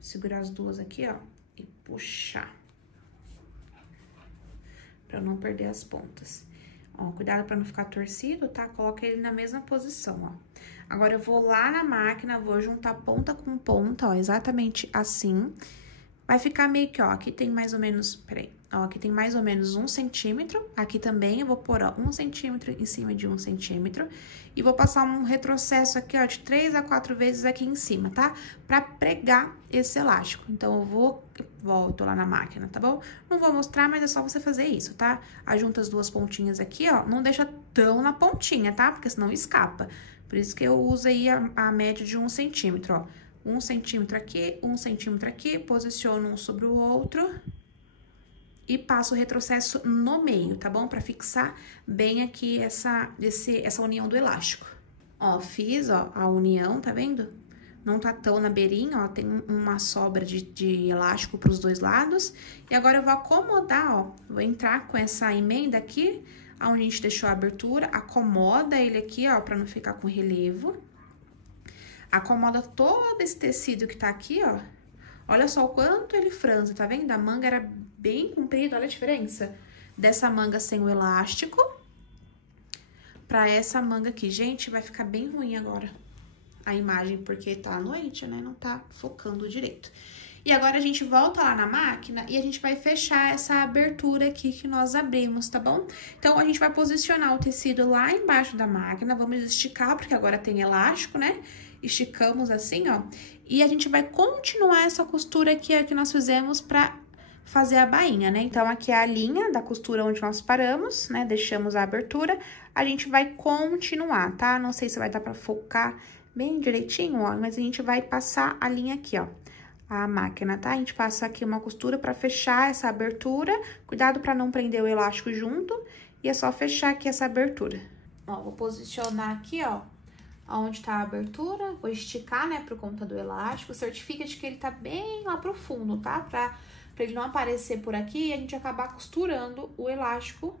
Segurar as duas aqui, ó. E puxar. Pra não perder as pontas. Ó, cuidado pra não ficar torcido, tá? Coloca ele na mesma posição, ó. Agora, eu vou lá na máquina, vou juntar ponta com ponta, ó, exatamente assim. Vai ficar meio que, ó, aqui tem mais ou menos, peraí, ó, aqui tem mais ou menos 1 centímetro. Aqui também eu vou pôr, ó, 1 centímetro em cima de 1 centímetro. E vou passar um retrocesso aqui, ó, de 3 a 4 vezes aqui em cima, tá? Pra pregar esse elástico. Então, eu volto lá na máquina, tá bom? Não vou mostrar, mas é só você fazer isso, tá? Ajunta as duas pontinhas aqui, ó, não deixa tão na pontinha, tá? Porque senão escapa. Por isso que eu uso aí a média de 1 centímetro, ó. 1 centímetro aqui, 1 centímetro aqui, posiciono um sobre o outro e passo o retrocesso no meio, tá bom? Pra fixar bem aqui essa união do elástico. Ó, fiz, ó, a união, tá vendo? Não tá tão na beirinha, ó, tem uma sobra de elástico pros dois lados. E agora eu vou acomodar, ó, vou entrar com essa emenda aqui, onde a gente deixou a abertura, acomoda ele aqui, ó, pra não ficar com relevo. Acomoda todo esse tecido que tá aqui, ó. Olha só o quanto ele franze, tá vendo? A manga era bem comprida, olha a diferença dessa manga sem o elástico pra essa manga aqui. Gente, vai ficar bem ruim agora a imagem, porque tá à noite, né? Não tá focando direito. E agora, a gente volta lá na máquina e a gente vai fechar essa abertura aqui que nós abrimos, tá bom? Então, a gente vai posicionar o tecido lá embaixo da máquina, vamos esticar, porque agora tem elástico, né? Esticamos assim, ó. E a gente vai continuar essa costura aqui, ó, que nós fizemos pra fazer a bainha, né? Então, aqui é a linha da costura onde nós paramos, né? Deixamos a abertura. A gente vai continuar, tá? Não sei se vai dar pra focar bem direitinho, ó, mas a gente vai passar a linha aqui, ó. A máquina, tá? A gente passa aqui uma costura pra fechar essa abertura. Cuidado pra não prender o elástico junto. E é só fechar aqui essa abertura. Ó, vou posicionar aqui, ó, onde tá a abertura. Vou esticar, né, por conta do elástico. Certifica de que ele tá bem lá pro fundo, tá? Pra ele não aparecer por aqui e a gente acabar costurando o elástico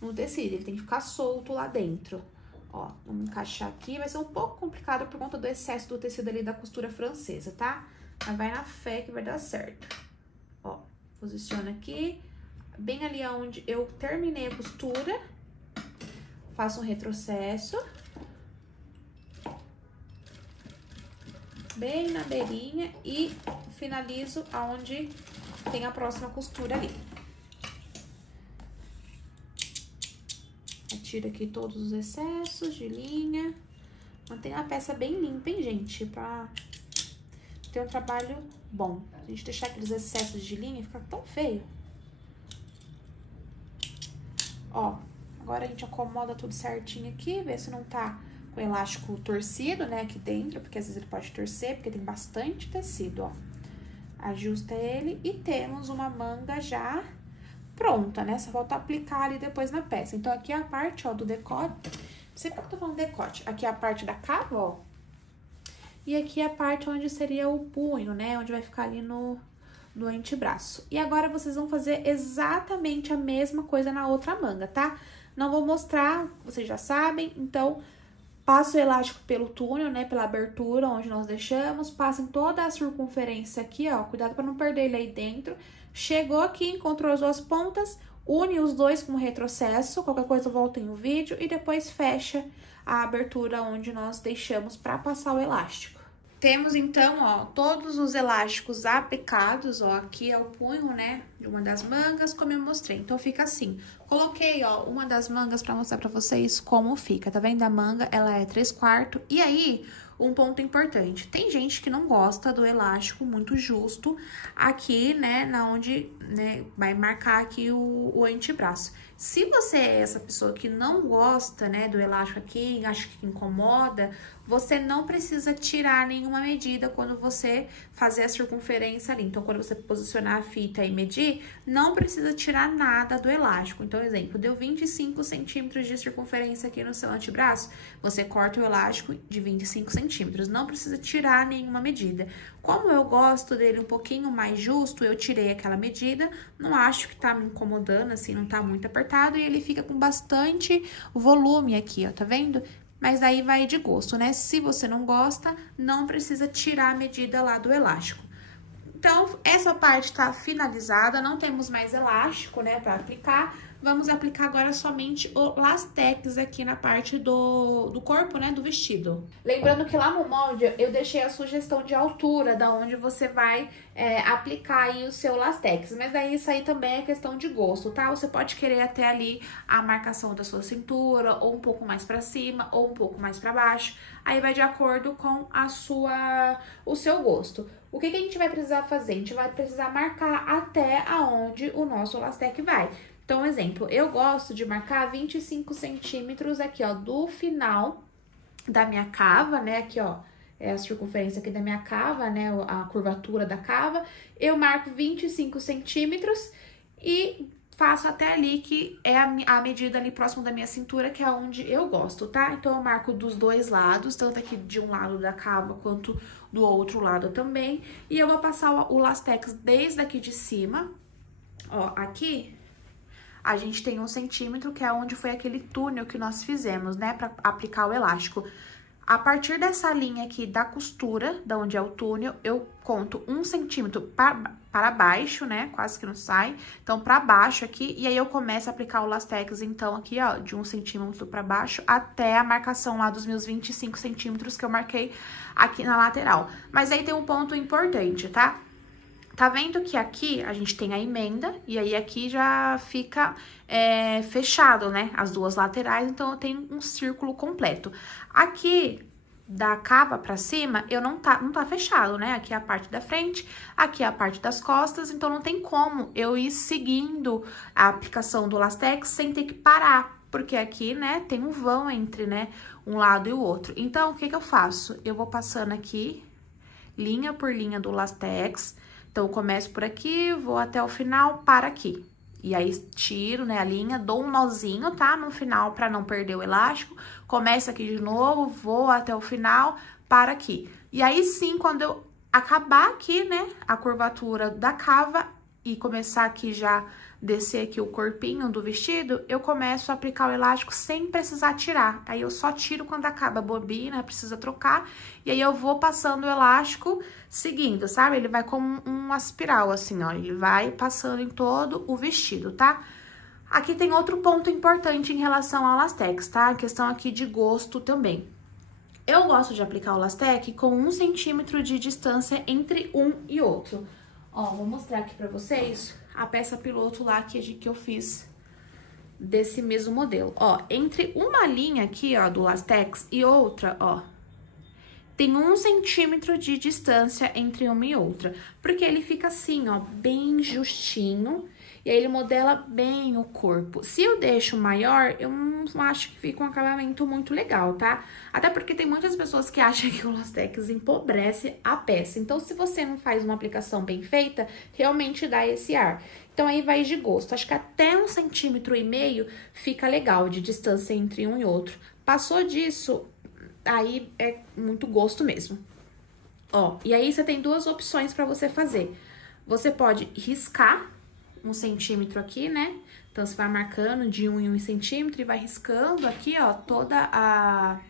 no tecido. Ele tem que ficar solto lá dentro. Ó, vamos encaixar aqui. Vai ser um pouco complicado por conta do excesso do tecido ali da costura francesa, tá? Mas vai na fé que vai dar certo. Ó, posiciona aqui, bem ali onde eu terminei a costura. Faço um retrocesso. Bem na beirinha e finalizo aonde tem a próxima costura ali. Tiro aqui todos os excessos de linha. Mantenha a peça bem limpa, hein, gente? Pra ter um trabalho bom. Se a gente deixar aqueles excessos de linha, fica tão feio. Ó, agora a gente acomoda tudo certinho aqui, vê se não tá com o elástico torcido, né, aqui dentro, porque às vezes ele pode torcer, porque tem bastante tecido, ó. Ajusta ele e temos uma manga já pronta, né? Só falta aplicar ali depois na peça. Então, aqui é a parte, ó, do decote. Não sei porque eu tô falando decote. Aqui é a parte da cava, ó. E aqui é a parte onde seria o punho, né? Onde vai ficar ali no antebraço. E agora, vocês vão fazer exatamente a mesma coisa na outra manga, tá? Não vou mostrar, vocês já sabem. Então, Passa o elástico pelo túnel, né, pela abertura onde nós deixamos, passa em toda a circunferência aqui, ó, cuidado para não perder ele aí dentro. Chegou aqui, encontrou as duas pontas, une os dois com retrocesso, qualquer coisa volta em um vídeo e depois fecha a abertura onde nós deixamos para passar o elástico. Temos então, ó, todos os elásticos aplicados, ó, aqui é o punho, né, de uma das mangas, como eu mostrei. Então, fica assim. Coloquei, ó, uma das mangas pra mostrar pra vocês como fica, tá vendo? A manga, ela é 3/4. E aí, um ponto importante. Tem gente que não gosta do elástico muito justo aqui, né, na onde, né, vai marcar aqui o antebraço. Se você é essa pessoa que não gosta, né, do elástico aqui, acha que incomoda, você não precisa tirar nenhuma medida quando você fazer a circunferência ali. Então, quando você posicionar a fita e medir, não precisa tirar nada do elástico. Então, exemplo, deu 25 centímetros de circunferência aqui no seu antebraço, você corta o elástico de 25 centímetros. Não precisa tirar nenhuma medida. Como eu gosto dele um pouquinho mais justo, eu tirei aquela medida, não acho que tá me incomodando, assim, não tá muito apertado, e ele fica com bastante volume aqui, ó, tá vendo? Mas aí vai de gosto, né? Se você não gosta, não precisa tirar a medida lá do elástico. Então, essa parte tá finalizada, não temos mais elástico, né, pra aplicar. Vamos aplicar agora somente o lastex aqui na parte do corpo, né, do vestido. Lembrando que lá no molde eu deixei a sugestão de altura da onde você vai aplicar aí o seu lastex. Mas daí isso aí também é questão de gosto, tá? Você pode querer até ali a marcação da sua cintura, ou um pouco mais pra cima, ou um pouco mais pra baixo. Aí vai de acordo com o seu gosto. O que a gente vai precisar fazer? A gente vai precisar marcar até aonde o nosso lastex vai. Então, exemplo, eu gosto de marcar 25 centímetros aqui, ó, do final da minha cava, né? Aqui, ó, é a circunferência aqui da minha cava, né? A curvatura da cava. Eu marco 25 centímetros e faço até ali, que é a medida ali próximo da minha cintura, que é onde eu gosto, tá? Então, eu marco dos dois lados, tanto aqui de um lado da cava quanto do outro lado também. E eu vou passar o lastex desde aqui de cima, ó, aqui. A gente tem 1 centímetro, que é onde foi aquele túnel que nós fizemos, né, pra aplicar o elástico. A partir dessa linha aqui da costura, da onde é o túnel, eu conto 1 centímetro para baixo, né, quase que não sai. Então, pra baixo aqui, e aí eu começo a aplicar o lastex, então, aqui, ó, de 1 centímetro pra baixo, até a marcação lá dos meus 25 centímetros que eu marquei aqui na lateral. Mas aí tem um ponto importante, tá? Tá vendo que aqui a gente tem a emenda, e aí aqui já fica fechado, né? As duas laterais, então eu tenho um círculo completo. Aqui, da cava pra cima, não tá fechado, né? Aqui é a parte da frente, aqui é a parte das costas, então não tem como eu ir seguindo a aplicação do lastex sem ter que parar, porque aqui, né, tem um vão entre, né, um lado e o outro. Então, o que eu faço? Eu vou passando aqui, linha por linha do lastex. Então, eu começo por aqui, vou até o final, para aqui. E aí, tiro, né, a linha, dou um nozinho, tá? No final, pra não perder o elástico. Começo aqui de novo, vou até o final, para aqui. E aí, sim, quando eu acabar aqui, né, a curvatura da cava e começar aqui já descer aqui o corpinho do vestido, eu começo a aplicar o elástico sem precisar tirar. Aí, eu só tiro quando acaba a bobina, precisa trocar. E aí, eu vou passando o elástico seguindo, sabe? Ele vai como uma espiral, assim, ó. Ele vai passando em todo o vestido, tá? Aqui tem outro ponto importante em relação ao lastex, tá? A questão aqui de gosto também. Eu gosto de aplicar o lastex com 1 centímetro de distância entre um e outro. Ó, vou mostrar aqui pra vocês a peça piloto lá que eu fiz desse mesmo modelo. Ó, entre uma linha aqui, ó, do lastex e outra, ó, tem 1 centímetro de distância entre uma e outra, porque ele fica assim, ó, bem justinho, e aí ele modela bem o corpo. Se eu deixo maior, eu não acho que fica um acabamento muito legal, tá? Até porque tem muitas pessoas que acham que o lastex empobrece a peça. Então, se você não faz uma aplicação bem feita, realmente dá esse ar. Então, aí vai de gosto. Acho que até 1,5 centímetro fica legal de distância entre um e outro. Passou disso, aí é muito gosto mesmo. Ó, e aí você tem duas opções pra você fazer. Você pode riscar 1 centímetro aqui, né? Então, você vai marcando de 1 em 1 centímetro e vai riscando aqui, ó, toda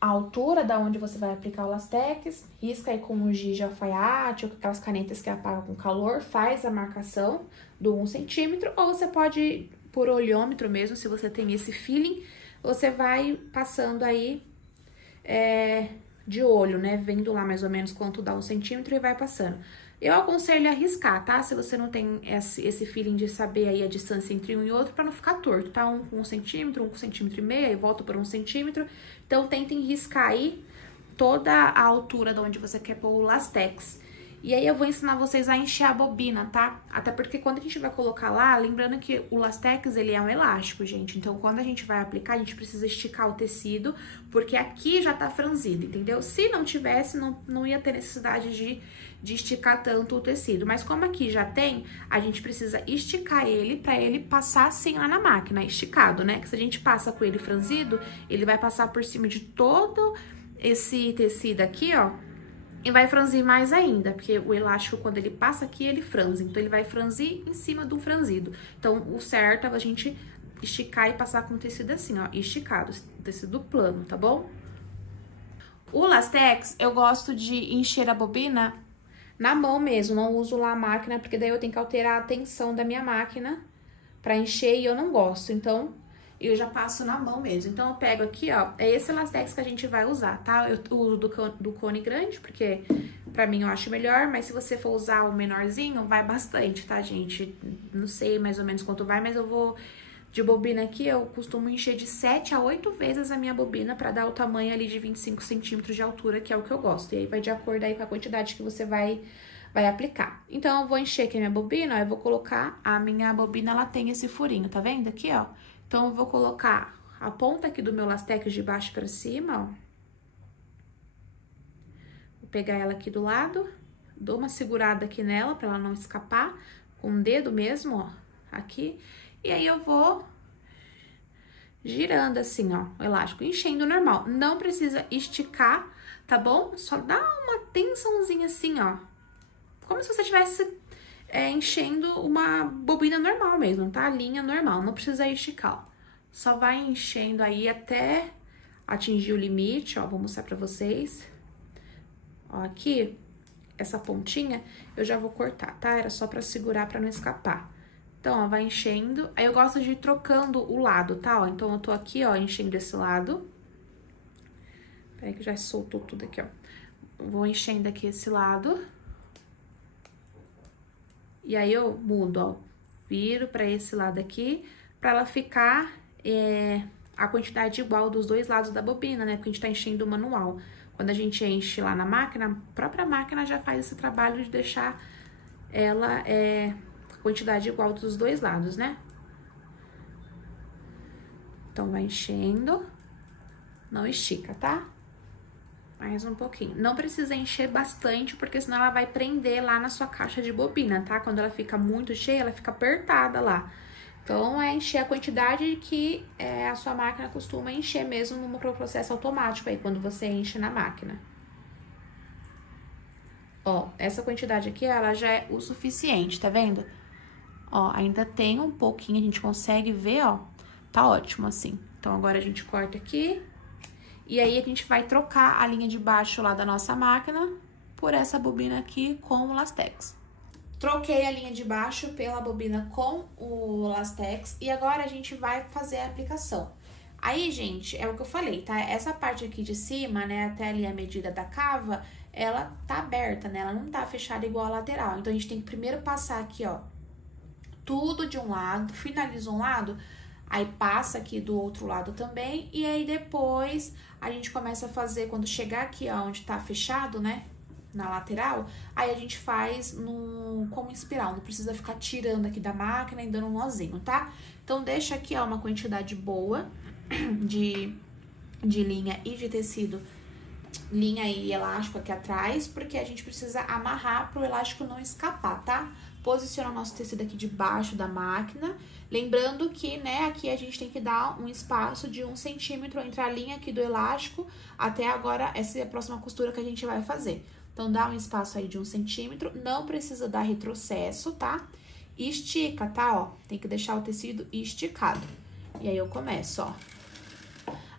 a altura da onde você vai aplicar o Lastex, risca aí com um giz de alfaiate ou com aquelas canetas que apagam com calor, faz a marcação do 1 centímetro, ou você pode, por olhômetro mesmo, se você tem esse feeling, você vai passando aí de olho, né, vendo lá mais ou menos quanto dá 1 centímetro e vai passando. Eu aconselho a riscar, tá? Se você não tem esse feeling de saber aí a distância entre um e outro, pra não ficar torto, tá? Um com 1 centímetro, um com 1,5 centímetro, aí volta por 1 centímetro. Então, tentem riscar aí toda a altura de onde você quer pôr o Lastex. E aí, eu vou ensinar vocês a encher a bobina, tá? Até porque quando a gente vai colocar lá, lembrando que o Lastex, ele é um elástico, gente. Então, quando a gente vai aplicar, a gente precisa esticar o tecido, porque aqui já tá franzido, entendeu? Se não tivesse, não ia ter necessidade de esticar tanto o tecido. Mas como aqui já tem, a gente precisa esticar ele pra ele passar assim lá na máquina, esticado, né? Que se a gente passa com ele franzido, ele vai passar por cima de todo esse tecido aqui, ó, e vai franzir mais ainda, porque o elástico, quando ele passa aqui, ele franze. Então, ele vai franzir em cima do franzido. Então, o certo é a gente esticar e passar com o tecido assim, ó, esticado, tecido plano, tá bom? O Lastex, eu gosto de encher a bobina na mão mesmo, não uso lá a máquina, porque daí eu tenho que alterar a tensão da minha máquina pra encher e eu não gosto. Então, eu já passo na mão mesmo. Então, eu pego aqui, ó, é esse Lastex que a gente vai usar, tá? Eu uso do cone grande, porque pra mim eu acho melhor, mas se você for usar o menorzinho, vai bastante, tá, gente? Não sei mais ou menos quanto vai, mas eu vou... De bobina aqui, eu costumo encher de 7 a 8 vezes a minha bobina pra dar o tamanho ali de 25 centímetros de altura, que é o que eu gosto. E aí, vai de acordo aí com a quantidade que você vai aplicar. Então, eu vou encher aqui a minha bobina, ó, eu vou colocar... A minha bobina, ela tem esse furinho, tá vendo aqui, ó? Então, eu vou colocar a ponta aqui do meu Lastex de baixo pra cima, ó. Vou pegar ela aqui do lado, dou uma segurada aqui nela pra ela não escapar, com o dedo mesmo, ó, aqui. E aí, eu vou girando assim, ó, o elástico, enchendo normal. Não precisa esticar, tá bom? Só dá uma tensãozinha assim, ó. Como se você estivesse enchendo uma bobina normal mesmo, tá? Linha normal, não precisa esticar, ó. Só vai enchendo aí até atingir o limite, ó. Vou mostrar pra vocês. Ó, aqui, essa pontinha, eu já vou cortar, tá? Era só pra segurar, pra não escapar. Então, ó, vai enchendo. Aí, eu gosto de ir trocando o lado, tá? Ó, então, eu tô aqui, ó, enchendo esse lado. Peraí que já soltou tudo aqui, ó. Vou enchendo aqui esse lado. E aí, eu mudo, ó. Viro pra esse lado aqui, pra ela ficar a quantidade igual dos dois lados da bobina, né? Porque a gente tá enchendo o manual. Quando a gente enche lá na máquina, a própria máquina já faz esse trabalho de deixar ela quantidade igual dos dois lados, né? Então, vai enchendo. Não estica, tá? Mais um pouquinho. Não precisa encher bastante, porque senão ela vai prender lá na sua caixa de bobina, tá? Quando ela fica muito cheia, ela fica apertada lá. Então, é encher a quantidade que a sua máquina costuma encher mesmo no processo automático aí, quando você enche na máquina. Ó, essa quantidade aqui, ela já é o suficiente, tá vendo? Ó, ainda tem um pouquinho, a gente consegue ver, ó, tá ótimo assim. Então, agora a gente corta aqui, e aí a gente vai trocar a linha de baixo lá da nossa máquina por essa bobina aqui com o Lastex. Troquei a linha de baixo pela bobina com o Lastex, e agora a gente vai fazer a aplicação. Aí, gente, é o que eu falei, tá? Essa parte aqui de cima, né, até ali a medida da cava, ela tá aberta, né? Ela não tá fechada igual a lateral. Então, a gente tem que primeiro passar aqui, ó, tudo de um lado, finaliza um lado, aí passa aqui do outro lado também, e aí depois a gente começa a fazer, quando chegar aqui, ó, onde tá fechado, né, na lateral, aí a gente faz como espiral, não precisa ficar tirando aqui da máquina e dando um nozinho, tá? Então, deixa aqui, ó, uma quantidade boa de linha e de tecido, linha e elástico aqui atrás, porque a gente precisa amarrar pro elástico não escapar, tá? Posiciona o nosso tecido aqui debaixo da máquina, lembrando que, né, aqui a gente tem que dar um espaço de 1 centímetro entre a linha aqui do elástico até agora, essa é a próxima costura que a gente vai fazer. Então, dá um espaço aí de 1 centímetro, não precisa dar retrocesso, tá? E estica, tá, ó, tem que deixar o tecido esticado. E aí, eu começo, ó.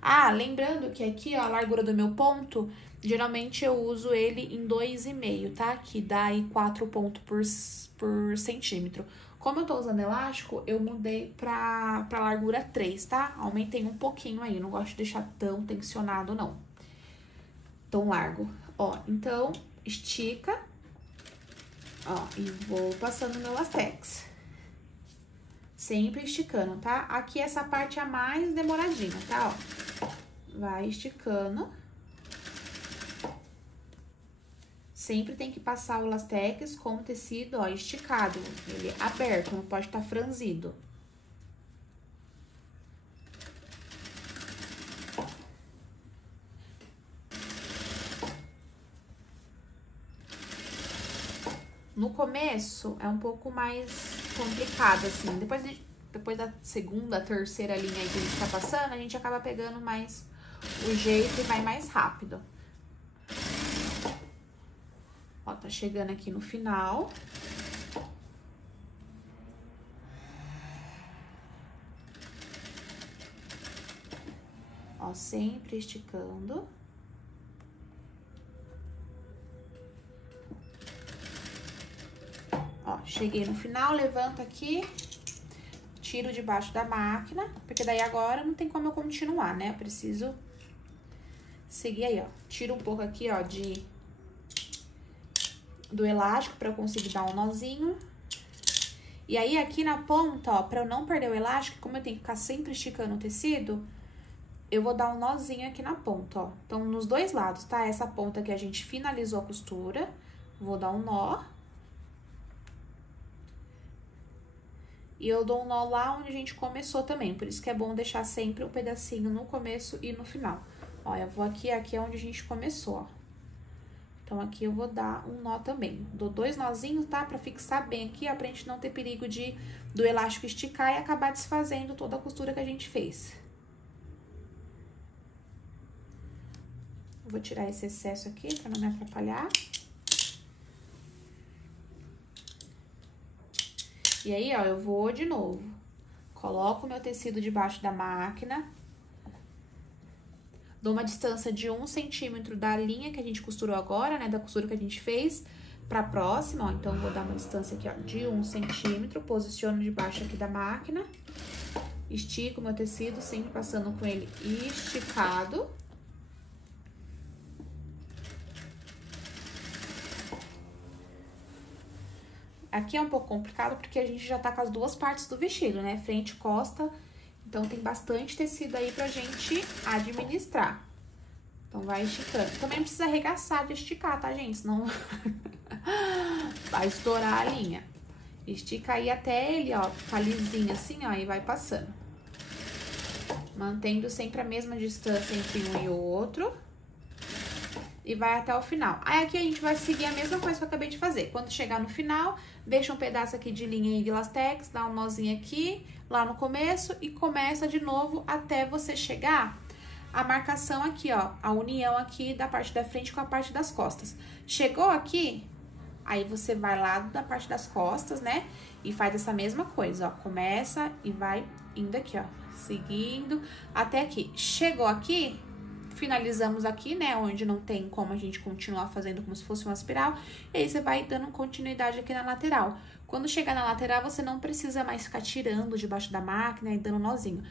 Ah, lembrando que aqui, ó, a largura do meu ponto, geralmente eu uso ele em 2,5, tá? Que dá aí 4 pontos por centímetro. Como eu tô usando elástico, eu mudei pra largura 3, tá? Aumentei um pouquinho aí, não gosto de deixar tão tensionado, não. Tão largo. Ó, então, estica. Ó, e vou passando meu lastex. Sempre esticando, tá? Aqui essa parte é a mais demoradinha, tá? Ó, vai esticando. Sempre tem que passar o lastex com o tecido, ó, esticado. Ele é aberto, não pode estar franzido. No começo é um pouco mais complicado, assim. Depois da segunda, terceira linha aí que a gente tá passando, a gente acaba pegando mais o jeito e vai mais rápido. Ó, tá chegando aqui no final. Ó, sempre esticando. Ó, cheguei no final, levanto aqui, tiro debaixo da máquina, porque daí agora não tem como eu continuar, né? Eu preciso seguir aí, ó. Tiro um pouco aqui, ó, do elástico pra eu conseguir dar um nozinho. E aí, aqui na ponta, ó, pra eu não perder o elástico, como eu tenho que ficar sempre esticando o tecido, eu vou dar um nozinho aqui na ponta, ó. Então, nos dois lados, tá? Essa ponta que a gente finalizou a costura, vou dar um nó. E eu dou um nó lá onde a gente começou também, por isso que é bom deixar sempre um pedacinho no começo e no final. Ó, eu vou aqui é onde a gente começou, ó. Então, aqui eu vou dar um nó também. Dou 2 nozinhos, tá? Pra fixar bem aqui, ó, pra gente não ter perigo do elástico esticar e acabar desfazendo toda a costura que a gente fez. Vou tirar esse excesso aqui pra não me atrapalhar. E aí, ó, eu vou de novo. Coloco o meu tecido debaixo da máquina. Dou uma distância de 1 centímetro da linha que a gente costurou agora, né? Da costura que a gente fez pra próxima, ó. Então, vou dar uma distância aqui, ó, de 1 centímetro. Posiciono debaixo aqui da máquina. Estico o meu tecido, sempre passando com ele esticado. Aqui é um pouco complicado porque a gente já tá com as duas partes do vestido, né? Frente e costa. Então, tem bastante tecido aí pra gente administrar. Então, vai esticando. Também não precisa arregaçar de esticar, tá, gente? Senão vai estourar a linha. Estica aí até ele, ó, ficar lisinho assim, ó, e vai passando. Mantendo sempre a mesma distância entre um e o outro. E vai até o final. Aí, aqui a gente vai seguir a mesma coisa que eu acabei de fazer. Quando chegar no final, deixa um pedaço aqui de linha aí de lastex, dá um nozinho aqui, lá no começo, e começa de novo até você chegar a marcação aqui, ó, a união aqui da parte da frente com a parte das costas. Chegou aqui, aí você vai lá da parte das costas, né, e faz essa mesma coisa, ó, começa e vai indo aqui, ó, seguindo até aqui. Chegou aqui, finalizamos aqui, né, onde não tem como a gente continuar fazendo como se fosse uma espiral, e aí você vai dando continuidade aqui na lateral. Quando chegar na lateral, você não precisa mais ficar tirando debaixo da máquina e dando nozinho.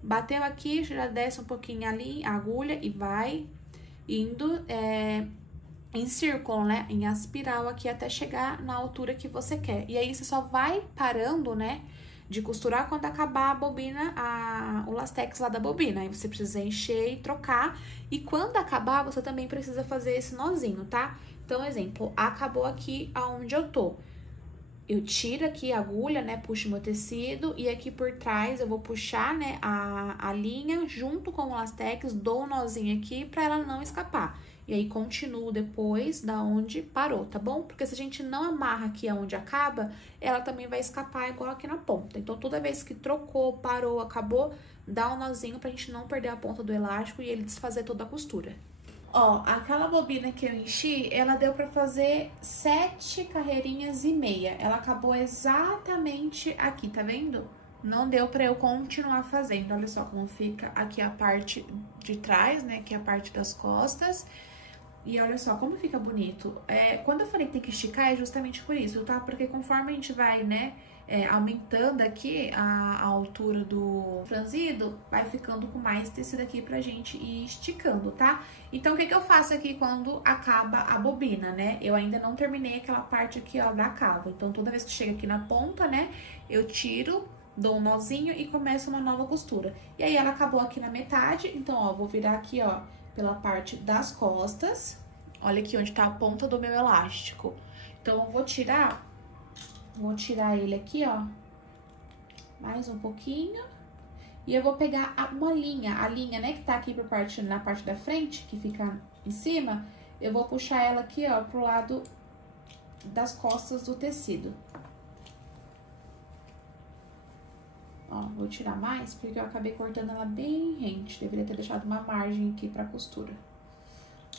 Bateu aqui, já desce um pouquinho ali a agulha e vai indo em círculo, né, em espiral aqui até chegar na altura que você quer. E aí, você só vai parando, né, de costurar quando acabar a bobina, o lastex lá da bobina. Aí você precisa encher e trocar. E quando acabar, você também precisa fazer esse nozinho, tá? Então, exemplo, acabou aqui aonde eu tô. Eu tiro aqui a agulha, né, puxo meu tecido e aqui por trás eu vou puxar, né, a linha junto com o lastex, dou um nozinho aqui pra ela não escapar. E aí, continuo depois da onde parou, tá bom? Porque se a gente não amarra aqui aonde acaba, ela também vai escapar igual aqui na ponta. Então, toda vez que trocou, parou, acabou, dá um nozinho pra gente não perder a ponta do elástico e ele desfazer toda a costura. Ó, aquela bobina que eu enchi, ela deu pra fazer 7 carreirinhas e meia. Ela acabou exatamente aqui, tá vendo? não deu pra eu continuar fazendo. Olha só como fica aqui a parte de trás, né, que é a parte das costas. E olha só como fica bonito. Quando eu falei que tem que esticar, é justamente por isso, tá? Porque conforme a gente vai, né, aumentando aqui a altura do franzido, vai ficando com mais tecido aqui pra gente ir esticando, tá? Então, o que que eu faço aqui quando acaba a bobina, né? Eu ainda não terminei aquela parte aqui, ó, da cava. Então, toda vez que chega aqui na ponta, né, eu tiro, dou um nozinho e começo uma nova costura. E aí, ela acabou aqui na metade, então, ó, vou virar aqui, ó, pela parte das costas. Olha aqui onde tá a ponta do meu elástico. Então, eu vou tirar ele aqui, ó, mais um pouquinho. E eu vou pegar uma linha, a linha, né, que tá aqui na parte da frente, que fica em cima, eu vou puxar ela aqui, ó, pro lado das costas do tecido. Ó, vou tirar mais, porque eu acabei cortando ela bem rente. Deveria ter deixado uma margem aqui pra costura.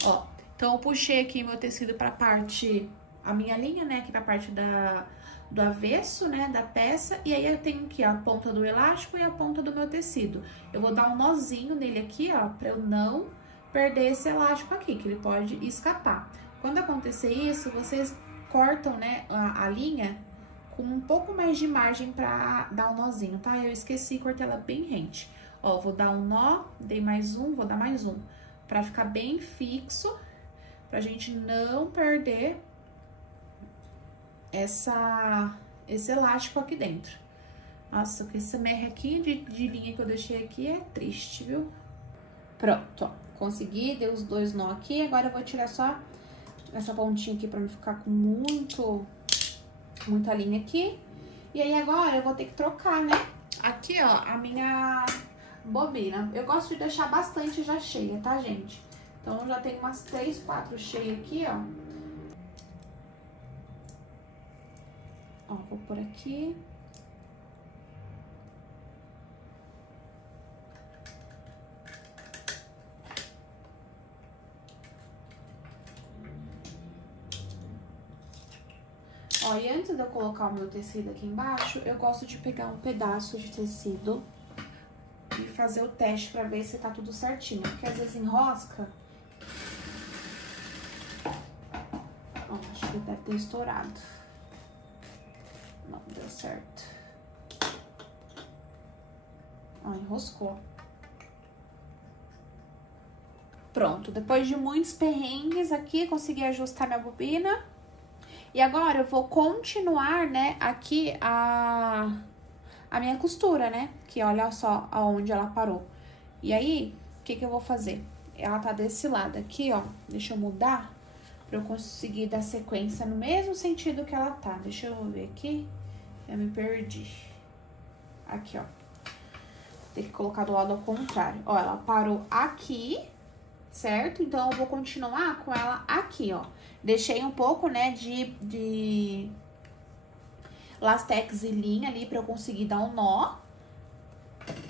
Ó, então eu puxei aqui meu tecido pra parte, a minha linha, né, aqui pra parte do avesso, né, da peça. E aí eu tenho aqui, ó, a ponta do elástico e a ponta do meu tecido. Eu vou dar um nozinho nele aqui, ó, pra eu não perder esse elástico aqui, que ele pode escapar. Quando acontecer isso, vocês cortam, né, a linha com um pouco mais de margem pra dar um nozinho, tá? Eu esqueci, cortei ela bem rente. Ó, vou dar um nó, dei mais um, vou dar mais um, pra ficar bem fixo, pra gente não perder esse elástico aqui dentro. Nossa, com esse merre aqui de linha que eu deixei aqui é triste, viu? Pronto, ó, consegui, dei os dois nó aqui, agora eu vou tirar só essa pontinha aqui pra não ficar com muita linha aqui. E aí, agora, eu vou ter que trocar, né? Aqui, ó, a minha bobina. Eu gosto de deixar bastante já cheia, tá, gente? Então, eu já tenho umas 3, 4 cheias aqui, ó. Ó, vou por aqui. Ó, e antes de eu colocar o meu tecido aqui embaixo, eu gosto de pegar um pedaço de tecido e fazer o teste pra ver se tá tudo certinho. Porque às vezes enrosca. Ó, acho que deve ter estourado. Não deu certo. Ó, enroscou. Pronto, depois de muitos perrengues aqui, consegui ajustar minha bobina. E agora, eu vou continuar, né, aqui a minha costura, né? Que olha só aonde ela parou. E aí, o que que eu vou fazer? Ela tá desse lado aqui, ó. Deixa eu mudar pra eu conseguir dar sequência no mesmo sentido que ela tá. Deixa eu ver aqui. Eu me perdi. Aqui, ó. Tem que colocar do lado ao contrário. Ó, ela parou aqui, certo? Então, eu vou continuar com ela aqui, ó. Deixei um pouco, né, de lastex e linha ali pra eu conseguir dar um nó.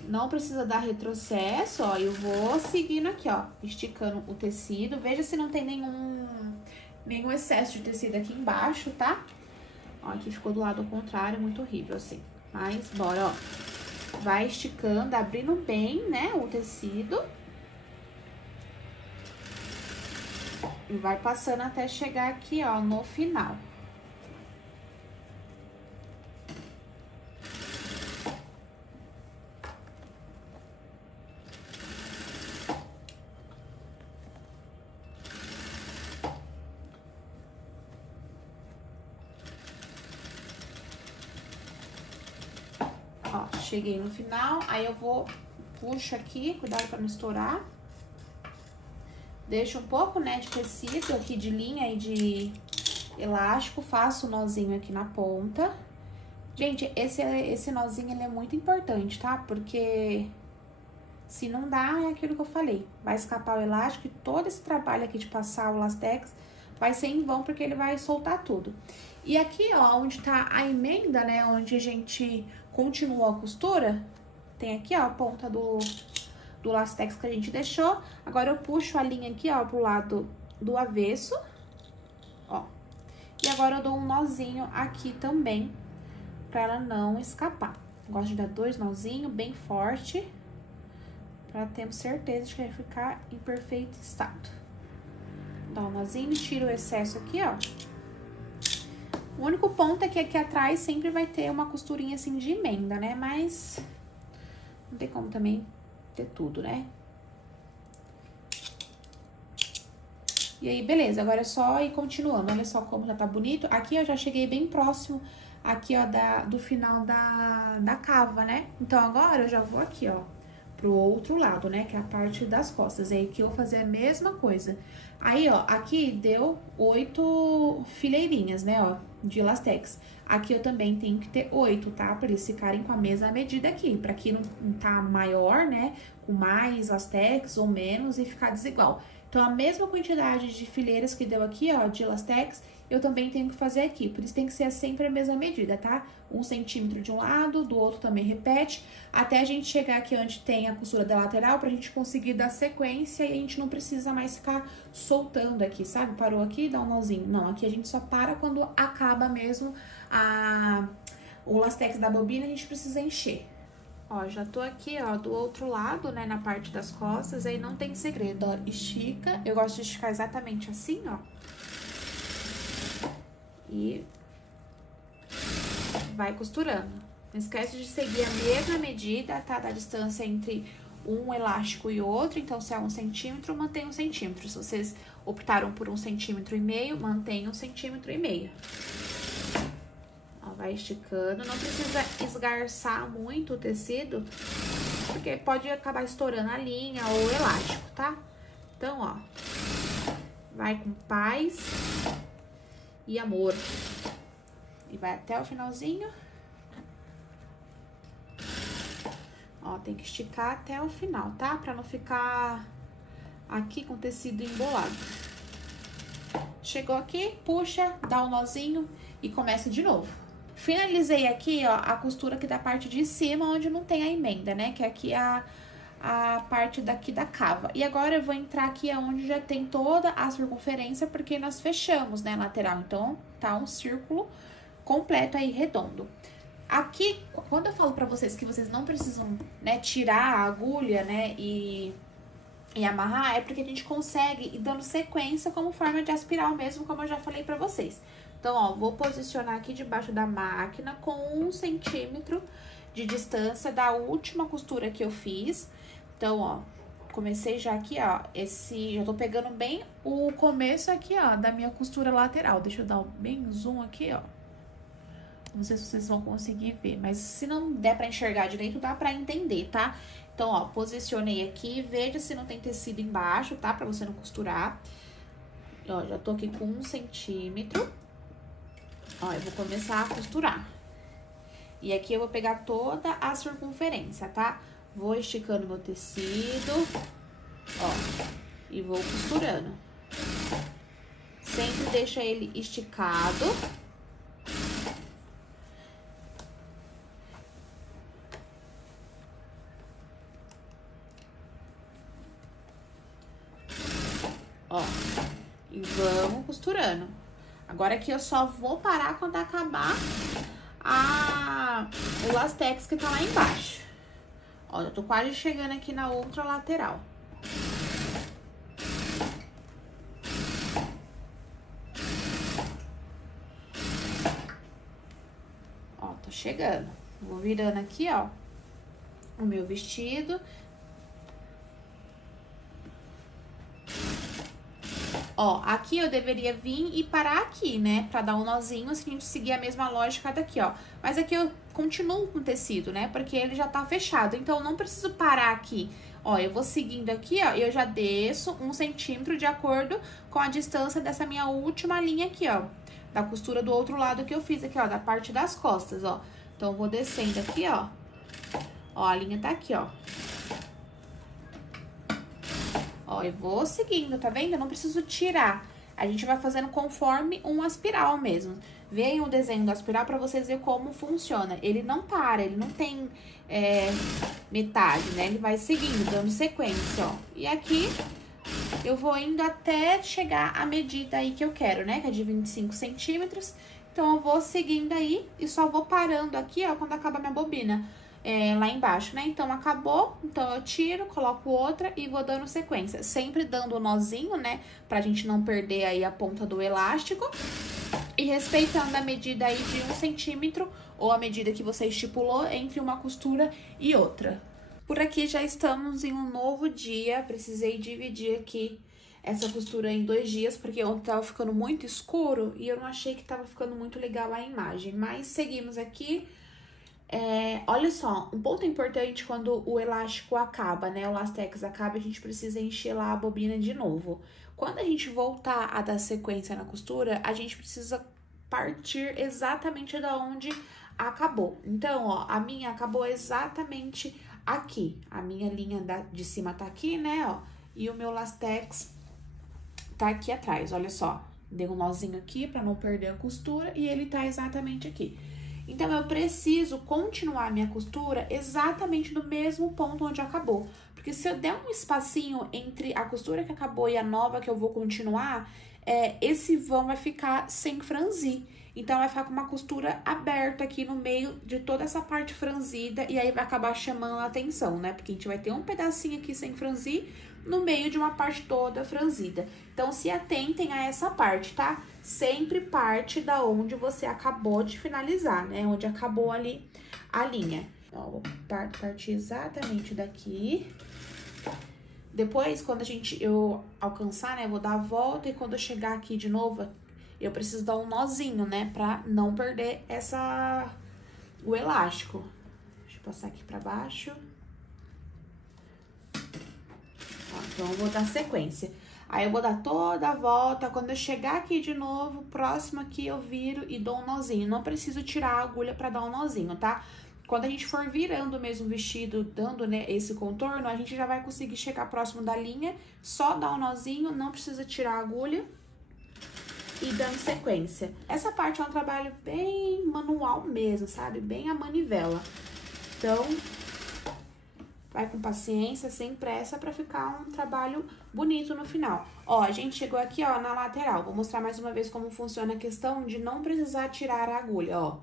Não precisa dar retrocesso, ó. Eu vou seguindo aqui, ó, esticando o tecido. Veja se não tem nenhum excesso de tecido aqui embaixo, tá? Ó, aqui ficou do lado ao contrário, muito horrível, assim. Mas, bora, ó. Vai esticando, abrindo bem, né, o tecido. E vai passando até chegar aqui, ó, no final. Ó, cheguei no final, aí eu puxo aqui, cuidado pra não estourar. Deixo um pouco, né, de tecido aqui, de linha e de elástico, faço o nozinho aqui na ponta. Gente, esse nozinho, ele é muito importante, tá? Porque se não dá, é aquilo que eu falei. Vai escapar o elástico e todo esse trabalho aqui de passar o lastex vai ser em vão, porque ele vai soltar tudo. E aqui, ó, onde tá a emenda, né, onde a gente continuou a costura, tem aqui, ó, a ponta do lastex que a gente deixou. Agora, eu puxo a linha aqui, ó, pro lado do avesso, ó. E agora, eu dou um nozinho aqui também, pra ela não escapar. Gosto de dar 2 nozinhos bem forte, pra termos certeza de que vai ficar em perfeito estado. Dá um nozinho e tira o excesso aqui, ó. O único ponto é que aqui atrás sempre vai ter uma costurinha assim de emenda, né? Mas não tem como também ter tudo, né? E aí, beleza, agora é só ir continuando. Olha só como já tá bonito. Aqui eu já cheguei bem próximo aqui, ó, do final da cava, né? Então, agora eu já vou aqui, ó, pro outro lado, né? Que é a parte das costas. E aí que eu vou fazer a mesma coisa. Aí, ó, aqui deu 8 fileirinhas, né, ó, de lastex. Aqui eu também tenho que ter 8, tá? Pra eles ficarem com a mesma medida aqui. Pra que não tá maior, né, com mais lastex ou menos e ficar desigual. Então, a mesma quantidade de fileiras que deu aqui, ó, de lastex, eu também tenho que fazer aqui. Por isso, tem que ser sempre a mesma medida, tá? 1 centímetro de um lado, do outro também repete, até a gente chegar aqui onde tem a costura da lateral, pra gente conseguir dar sequência e a gente não precisa mais ficar soltando aqui, sabe? Parou aqui, dá um nozinho. Não, aqui a gente só para quando acaba mesmo o lastex da bobina, a gente precisa encher. Ó, já tô aqui, ó, do outro lado, né, na parte das costas, aí não tem segredo, ó, estica. Eu gosto de esticar exatamente assim, ó. E vai costurando. Não esquece de seguir a mesma medida, tá, da distância entre um elástico e outro. Então, se é 1 centímetro, mantém 1 centímetro. Se vocês optaram por 1,5 centímetro, mantém 1,5 centímetro. Vai esticando, não precisa esgarçar muito o tecido, porque pode acabar estourando a linha ou o elástico, tá? Então, ó, vai com paz e amor. E vai até o finalzinho. Ó, tem que esticar até o final, tá? Pra não ficar aqui com o tecido embolado. Chegou aqui, puxa, dá um nozinho e começa de novo. Finalizei aqui, ó, a costura aqui da parte de cima, onde não tem a emenda, né? Que é aqui a parte daqui da cava. E agora eu vou entrar aqui onde já tem toda a circunferência, porque nós fechamos, né, lateral. Então, tá um círculo completo aí, redondo. Aqui, quando eu falo pra vocês que vocês não precisam, né, tirar a agulha, né, e amarrar, é porque a gente consegue ir dando sequência como forma de aspiral mesmo, como eu já falei pra vocês. Então, ó, vou posicionar aqui debaixo da máquina com 1 centímetro de distância da última costura que eu fiz. Então, ó, comecei já aqui, ó, já tô pegando bem o começo aqui, ó, da minha costura lateral. Deixa eu dar bem zoom aqui, ó. Não sei se vocês vão conseguir ver, mas se não der pra enxergar direito, dá pra entender, tá? Então, ó, posicionei aqui, veja se não tem tecido embaixo, tá? Pra você não costurar. Ó, já tô aqui com 1 centímetro. Ó, eu vou começar a costurar. E aqui eu vou pegar toda a circunferência, tá? Vou esticando meu tecido, ó, e vou costurando. Sempre deixa ele esticado. Ó, e vamos costurando. Agora aqui eu só vou parar quando acabar o lastex que tá lá embaixo. Ó, eu tô quase chegando aqui na outra lateral. Ó, tô chegando. Vou virando aqui, ó, o meu vestido. Ó, aqui eu deveria vir e parar aqui, né? Pra dar um nozinho, se a gente seguir a mesma lógica daqui, ó. Mas aqui eu continuo com o tecido, né? Porque ele já tá fechado, então eu não preciso parar aqui. Ó, eu vou seguindo aqui, ó, e eu já desço 1 centímetro de acordo com a distância dessa minha última linha aqui, ó. Da costura do outro lado que eu fiz aqui, ó, da parte das costas, ó. Então, eu vou descendo aqui, ó. Ó, a linha tá aqui, ó. Ó, eu vou seguindo, tá vendo? Eu não preciso tirar. A gente vai fazendo conforme uma espiral mesmo. Veem o desenho da espiral pra vocês verem como funciona. Ele não para, ele não tem metade, né? Ele vai seguindo, dando sequência, ó. E aqui eu vou indo até chegar à medida aí que eu quero, né? Que é de 25 centímetros. Então, eu vou seguindo aí e só vou parando aqui, ó, quando acaba a minha bobina. lá embaixo, né? Então, acabou, então eu tiro, coloco outra e vou dando sequência. Sempre dando o nozinho, né? Pra gente não perder aí a ponta do elástico. E respeitando a medida aí de 1 centímetro, ou a medida que você estipulou entre uma costura e outra. Por aqui já estamos em um novo dia, precisei dividir aqui essa costura em 2 dias, porque ontem tava ficando muito escuro e eu não achei que tava ficando muito legal a imagem. Mas seguimos aqui. Olha só, um ponto importante quando o elástico acaba, né? O lastex acaba, a gente precisa encher lá a bobina de novo. Quando a gente voltar a dar sequência na costura, a gente precisa partir exatamente da onde acabou. Então, ó, a minha acabou exatamente aqui. A minha linha de cima tá aqui, né, ó. E o meu lastex tá aqui atrás, olha só. Dei um nozinho aqui pra não perder a costura e ele tá exatamente aqui. Então, eu preciso continuar a minha costura exatamente no mesmo ponto onde acabou. Porque se eu der um espacinho entre a costura que acabou e a nova que eu vou continuar, esse vão vai ficar sem franzir. Então, vai ficar com uma costura aberta aqui no meio de toda essa parte franzida e aí vai acabar chamando a atenção, né? Porque a gente vai ter um pedacinho aqui sem franzir no meio de uma parte toda franzida. Então, se atentem a essa parte, tá? Sempre parte da onde você acabou de finalizar, né? Onde acabou ali a linha. Ó, vou partir exatamente daqui. Depois, quando eu alcançar, né? Eu vou dar a volta e quando eu chegar aqui de novo, eu preciso dar um nozinho, né? Pra não perder o elástico. Deixa eu passar aqui pra baixo. Então, eu vou dar sequência. Aí, eu vou dar toda a volta. Quando eu chegar aqui de novo, próximo aqui, eu viro e dou um nozinho. Não preciso tirar a agulha pra dar um nozinho, tá? Quando a gente for virando mesmo o vestido, dando, né, esse contorno, a gente já vai conseguir chegar próximo da linha. Só dar um nozinho, não precisa tirar a agulha. E dando sequência. Essa parte é um trabalho bem manual mesmo, sabe? Bem a manivela. Então, vai com paciência, sem pressa, pra ficar um trabalho bonito no final. Ó, a gente chegou aqui, ó, na lateral. Vou mostrar mais uma vez como funciona a questão de não precisar tirar a agulha, ó.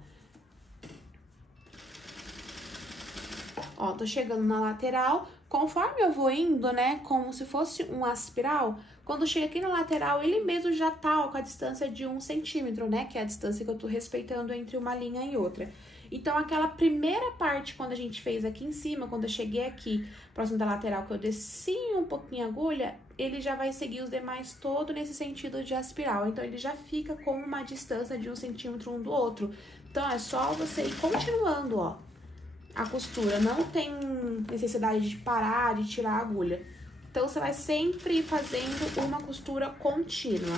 Ó, tô chegando na lateral. Conforme eu vou indo, né, como se fosse um aspiral, quando chega aqui na lateral, ele mesmo já tá, ó, com a distância de 1 centímetro, né, que é a distância que eu tô respeitando entre uma linha e outra. Então, aquela primeira parte, quando a gente fez aqui em cima, quando eu cheguei aqui, próximo da lateral, que eu desci um pouquinho a agulha, ele já vai seguir os demais todo nesse sentido de aspiral. Então, ele já fica com uma distância de 1 centímetro um do outro. Então, é só você ir continuando, ó, a costura. Não tem necessidade de parar, de tirar a agulha. Então, você vai sempre fazendo uma costura contínua.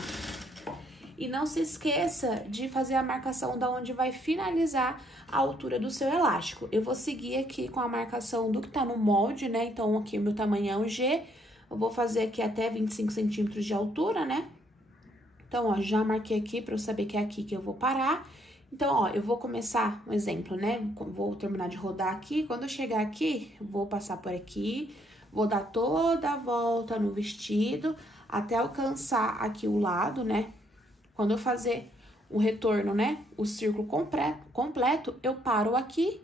E não se esqueça de fazer a marcação da onde vai finalizar a altura do seu elástico. Eu vou seguir aqui com a marcação do que tá no molde, né? Então, aqui o meu tamanho é um G. Eu vou fazer aqui até 25 centímetros de altura, né? Então, ó, já marquei aqui pra eu saber que é aqui que eu vou parar. Então, ó, eu vou começar um exemplo, né? Vou terminar de rodar aqui. Quando eu chegar aqui, eu vou passar por aqui. Vou dar toda a volta no vestido até alcançar aqui o lado, né? Quando eu fazer o retorno, né, o círculo completo, eu paro aqui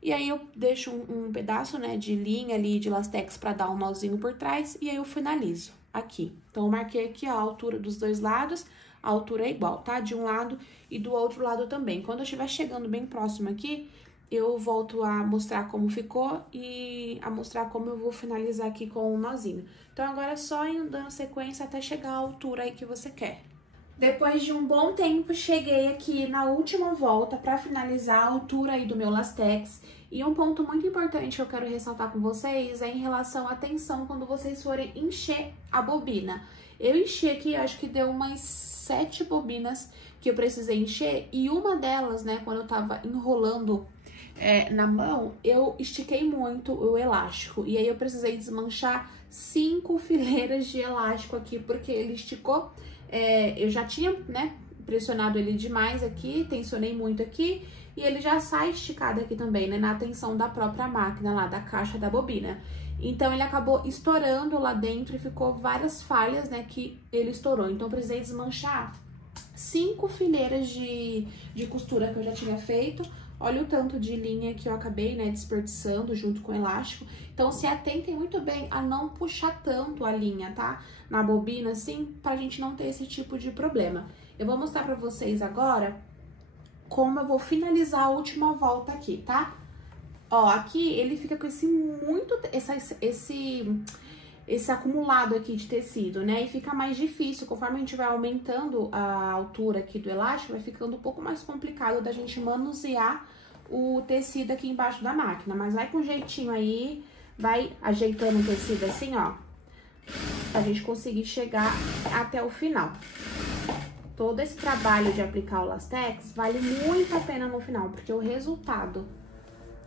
e aí eu deixo um pedaço, né, de linha ali de lastex pra dar um nozinho por trás e aí eu finalizo aqui. Então, eu marquei aqui a altura dos dois lados, a altura é igual, tá? De um lado e do outro lado também. Quando eu estiver chegando bem próximo aqui, eu volto a mostrar como ficou e a mostrar como eu vou finalizar aqui com o nozinho. Então, agora é só ir dando sequência até chegar à altura aí que você quer. Depois de um bom tempo, cheguei aqui na última volta para finalizar a altura aí do meu lastex. E um ponto muito importante que eu quero ressaltar com vocês é em relação à tensão quando vocês forem encher a bobina. Eu enchi aqui, acho que deu umas 7 bobinas que eu precisei encher. E uma delas, né, quando eu tava enrolando na mão, eu estiquei muito o elástico. E aí eu precisei desmanchar 5 fileiras de elástico aqui, porque ele esticou. Eu já tinha, né, pressionado ele demais aqui, tensionei muito aqui, e ele já sai esticado aqui também, né, na tensão da própria máquina lá, da caixa da bobina. Então, ele acabou estourando lá dentro e ficou várias falhas, né, que ele estourou. Então, eu precisei desmanchar 5 fileiras de costura que eu já tinha feito, Olha o tanto de linha que eu acabei, né, desperdiçando junto com o elástico. Então, se atentem muito bem a não puxar tanto a linha, tá? Na bobina, assim, pra gente não ter esse tipo de problema. Eu vou mostrar pra vocês agora como eu vou finalizar a última volta aqui, tá? Ó, aqui ele fica com esse acumulado aqui de tecido, né? E fica mais difícil, conforme a gente vai aumentando a altura aqui do elástico, vai ficando um pouco mais complicado da gente manusear o tecido aqui embaixo da máquina. Mas vai com jeitinho aí, vai ajeitando o tecido assim, ó, pra gente conseguir chegar até o final. Todo esse trabalho de aplicar o Lastex vale muito a pena no final, porque o resultado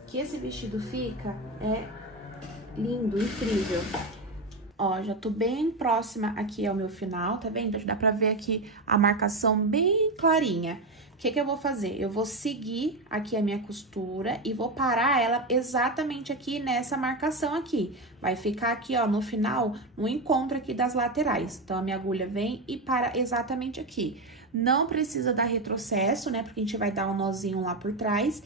que esse vestido fica é lindo, incrível. Ó, já tô bem próxima aqui ao meu final, tá vendo? Dá pra ver aqui a marcação bem clarinha. O que que eu vou fazer? Eu vou seguir aqui a minha costura e vou parar ela exatamente aqui nessa marcação aqui. Vai ficar aqui, ó, no final, no encontro aqui das laterais. Então, a minha agulha vem e para exatamente aqui. Não precisa dar retrocesso, né? Porque a gente vai dar um nozinho lá por trás.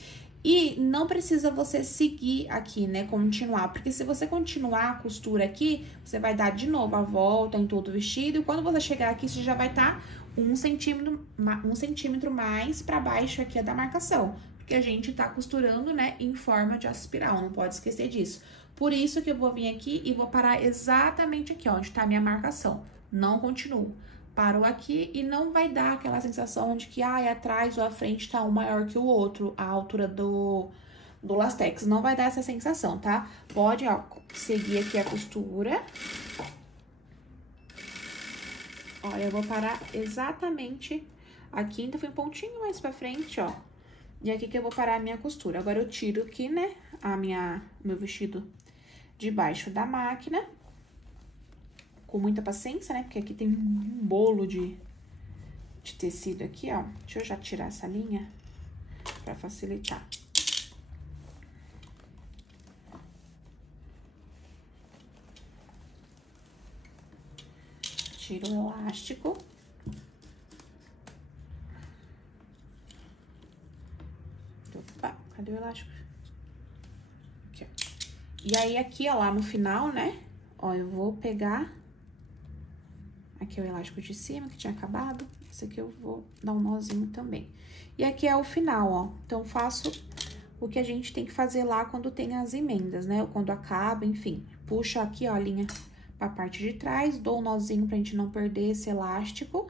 E não precisa você seguir aqui, né, continuar, porque se você continuar a costura aqui, você vai dar de novo a volta em todo o vestido, e quando você chegar aqui, você já vai estar 1 centímetro mais para baixo aqui da marcação, porque a gente tá costurando, né, em forma de espiral, não pode esquecer disso. Por isso que eu vou vir aqui e vou parar exatamente aqui, ó, onde tá a minha marcação, não continuo. Parou aqui e não vai dar aquela sensação de que, atrás ou a frente tá um maior que o outro, a altura do Lastex. Não vai dar essa sensação, tá? Pode, ó, seguir aqui a costura. Olha, eu vou parar exatamente aqui, então foi um pontinho mais pra frente, ó. E aqui que eu vou parar a minha costura. Agora, eu tiro aqui, né, meu vestido debaixo da máquina. Com muita paciência, né? Porque aqui tem um bolo de tecido aqui, ó. Deixa eu já tirar essa linha pra facilitar. Tiro o elástico. Opa, cadê o elástico? Aqui, ó. E aí, aqui, ó, lá no final, né? Ó, eu vou pegar... Aqui é o elástico de cima, que tinha acabado. Esse aqui eu vou dar um nozinho também. E aqui é o final, ó. Então, faço o que a gente tem que fazer lá quando tem as emendas, né? Ou quando acaba, enfim. Puxo aqui, ó, a linha pra parte de trás. Dou um nozinho pra gente não perder esse elástico.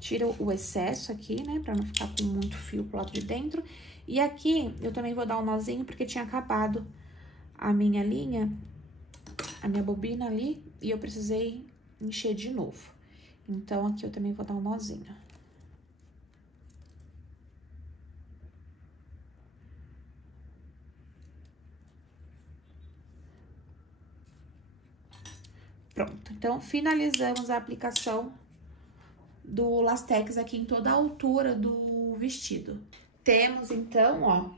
Tiro o excesso aqui, né, pra não ficar com muito fio pro lado de dentro. E aqui, eu também vou dar um nozinho, porque tinha acabado a minha linha, a minha bobina ali, e eu precisei encher de novo. Então, aqui eu também vou dar um nozinho. Pronto, então, finalizamos a aplicação do Lastex aqui em toda a altura do vestido. Temos, então, ó,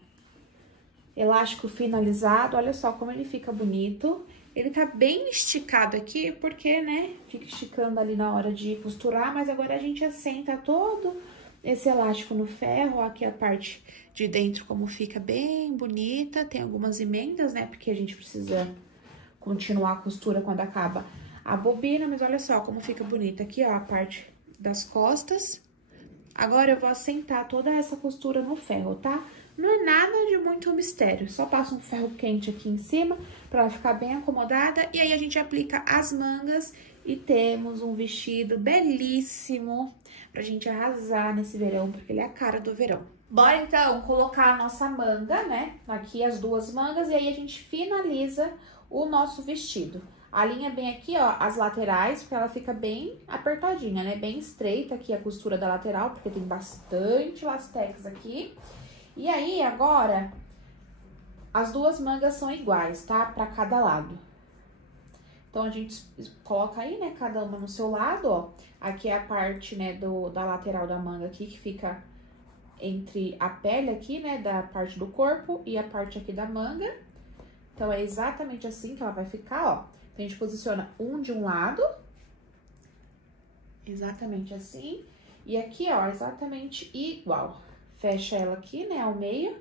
elástico finalizado. Olha só como ele fica bonito. Ele tá bem esticado aqui, porque, né, fica esticando ali na hora de costurar, mas agora a gente assenta todo esse elástico no ferro. Aqui a parte de dentro como fica bem bonita. Tem algumas emendas, né, porque a gente precisa continuar a costura quando acaba a bobina, mas olha só como fica bonita aqui, ó, a parte das costas. Agora, eu vou assentar toda essa costura no ferro, tá? Não é nada de muito mistério, só passo um ferro quente aqui em cima pra ela ficar bem acomodada. E aí, a gente aplica as mangas e temos um vestido belíssimo pra gente arrasar nesse verão, porque ele é a cara do verão. Bora, então, colocar a nossa manga, né? Aqui as duas mangas, e aí a gente finaliza o nosso vestido. Alinha bem aqui, ó, as laterais, porque ela fica bem apertadinha, né? Bem estreita aqui a costura da lateral, porque tem bastante lastex aqui. E aí, agora, as duas mangas são iguais, tá? Pra cada lado. Então, a gente coloca aí, né, cada uma no seu lado, ó. Aqui é a parte, né, da lateral da manga aqui, que fica entre a pele aqui, né, da parte do corpo e a parte aqui da manga. Então, é exatamente assim que ela vai ficar, ó. Então, a gente posiciona um de um lado, exatamente assim, e aqui, ó, exatamente igual. Fecha ela aqui, né, ao meio,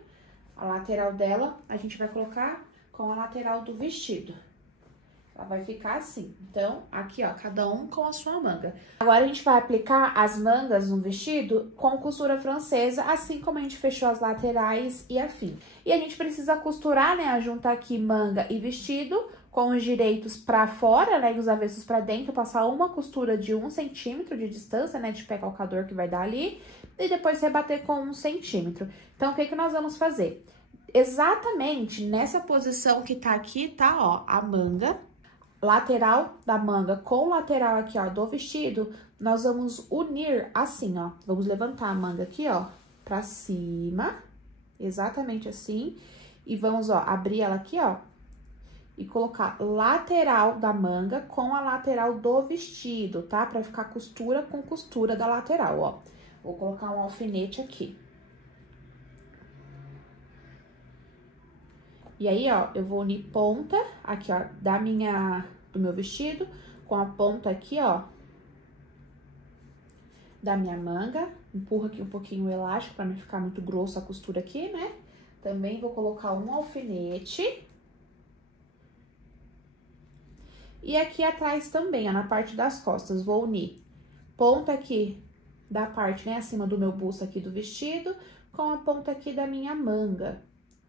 a lateral dela, a gente vai colocar com a lateral do vestido. Ela vai ficar assim. Então, aqui, ó, cada um com a sua manga. Agora, a gente vai aplicar as mangas no vestido com costura francesa, assim como a gente fechou as laterais e afim. E a gente precisa costurar, né, juntar aqui manga e vestido, com os direitos pra fora, né, e os avessos pra dentro, passar uma costura de 1 centímetro de distância, né, de pé calcador que vai dar ali, e depois rebater com 1 centímetro. Então, o que que nós vamos fazer? Exatamente nessa posição que tá aqui, tá, ó, a manga, lateral da manga com lateral aqui, ó, do vestido, nós vamos unir assim, ó. Vamos levantar a manga aqui, ó, pra cima, exatamente assim. E vamos, ó, abrir ela aqui, ó, e colocar lateral da manga com a lateral do vestido, tá? Pra ficar costura com costura da lateral, ó. Vou colocar um alfinete aqui. E aí, ó, eu vou unir ponta aqui, ó, do meu vestido com a ponta aqui, ó, da minha manga. Empurra aqui um pouquinho o elástico pra não ficar muito grossa a costura aqui, né? Também vou colocar um alfinete. E aqui atrás também, ó, na parte das costas, vou unir ponta aqui da parte, né, acima do meu busto aqui do vestido com a ponta aqui da minha manga.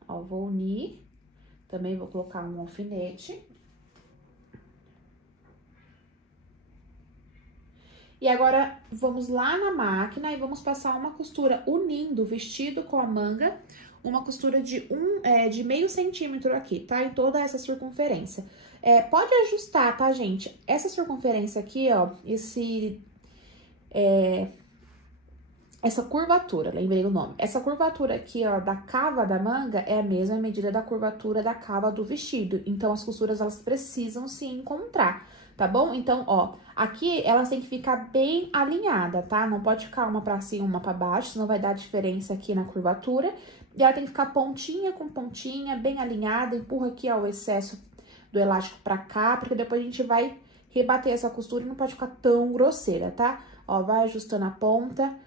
Ó, vou unir. Também vou colocar um alfinete. E agora, vamos lá na máquina e vamos passar uma costura unindo o vestido com a manga, uma costura de meio centímetro aqui, tá? Em toda essa circunferência. Pode ajustar, tá, gente? Essa circunferência aqui, ó, essa curvatura, lembrei o nome. Essa curvatura aqui, ó, da cava da manga é a mesma medida da curvatura da cava do vestido. Então, as costuras, elas precisam se encontrar, tá bom? Então, ó, aqui elas têm que ficar bem alinhadas, tá? Não pode ficar uma pra cima, uma pra baixo, senão vai dar diferença aqui na curvatura. E ela tem que ficar pontinha com pontinha, bem alinhada. Empurra aqui, ó, o excesso do elástico pra cá, porque depois a gente vai rebater essa costura e não pode ficar tão grosseira, tá? Ó, vai ajustando a ponta.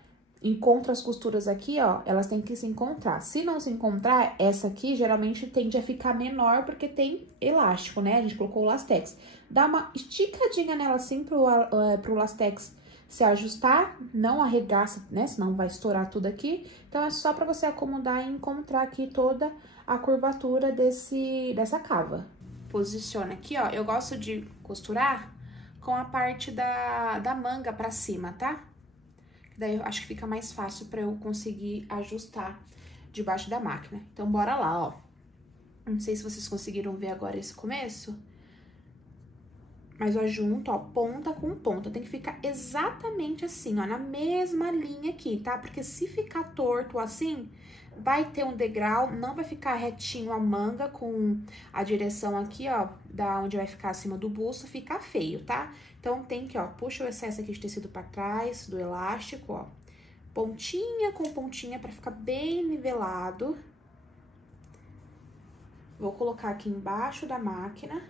Encontra as costuras aqui, ó, elas têm que se encontrar. Se não se encontrar, essa aqui geralmente tende a ficar menor porque tem elástico, né? A gente colocou o lastex. Dá uma esticadinha nela assim pro lastex se ajustar, não arregaça, né? Senão vai estourar tudo aqui. Então, é só pra você acomodar e encontrar aqui toda a curvatura dessa cava. Posiciona aqui, ó, eu gosto de costurar com a parte da manga pra cima, tá? Daí, eu acho que fica mais fácil pra eu conseguir ajustar debaixo da máquina. Então, bora lá, ó. Não sei se vocês conseguiram ver agora esse começo. Mas, ó, junto, ó, ponta com ponta. Tem que ficar exatamente assim, ó, na mesma linha aqui, tá? Porque se ficar torto assim, vai ter um degrau, não vai ficar retinho a manga com a direção aqui, ó, da onde vai ficar acima do busto, fica feio, tá? Então, tem que, ó, puxa o excesso aqui de tecido pra trás do elástico, ó. Pontinha com pontinha pra ficar bem nivelado. Vou colocar aqui embaixo da máquina.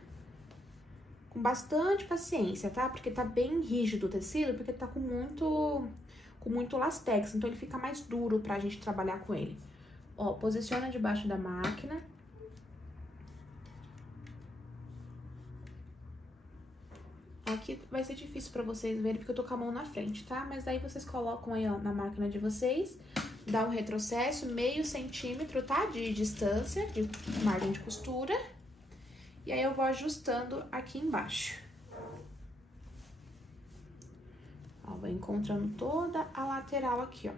Com bastante paciência, tá? Porque tá bem rígido o tecido, porque tá com muito lastex. Então, ele fica mais duro pra gente trabalhar com ele. Ó, posiciona debaixo da máquina. Aqui vai ser difícil pra vocês verem, porque eu tô com a mão na frente, tá? Mas daí vocês colocam aí, ó, na máquina de vocês, dá um retrocesso, meio centímetro, tá? De distância, de margem de costura. E aí, eu vou ajustando aqui embaixo. Ó, vou encontrando toda a lateral aqui, ó.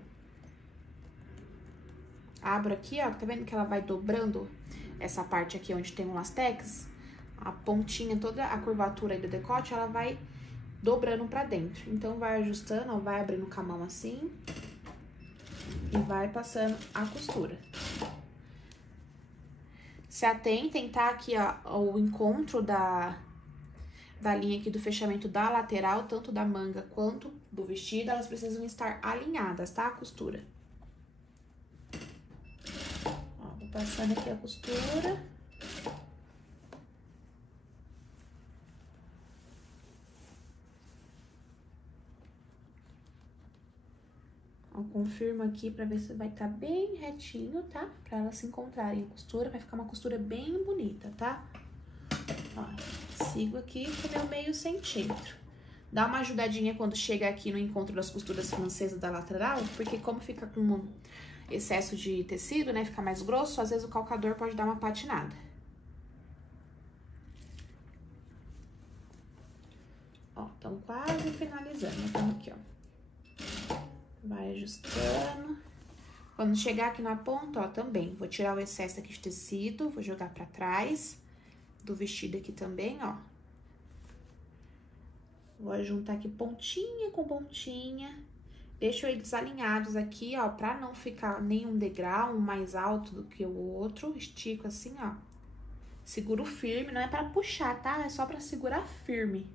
Abro aqui, ó, tá vendo que ela vai dobrando essa parte aqui onde tem um lastex? A pontinha, toda a curvatura aí do decote, ela vai dobrando pra dentro. Então, vai ajustando, ó, vai abrindo com a mão assim e vai passando a costura. Se atentem, tá? Aqui, ó, o encontro da linha aqui do fechamento da lateral, tanto da manga quanto do vestido, elas precisam estar alinhadas, tá? A costura. Ó, vou passando aqui a costura. Ó, confirmo aqui pra ver se vai estar bem retinho, tá? Pra elas se encontrarem a costura, vai ficar uma costura bem bonita, tá? Ó, sigo aqui com o meu meio centímetro. Dá uma ajudadinha quando chega aqui no encontro das costuras francesas da lateral, porque como fica com excesso de tecido, né, fica mais grosso, às vezes o calcador pode dar uma patinada. Ó, estamos quase finalizando, então aqui, ó. Vai ajustando. Quando chegar aqui na ponta, ó, também, vou tirar o excesso aqui de tecido, vou jogar pra trás do vestido aqui também, ó. Vou juntar aqui pontinha com pontinha. Deixo eles alinhados aqui, ó, pra não ficar nenhum degrau, um mais alto do que o outro. Estico assim, ó. Seguro firme, não é pra puxar, tá? É só pra segurar firme,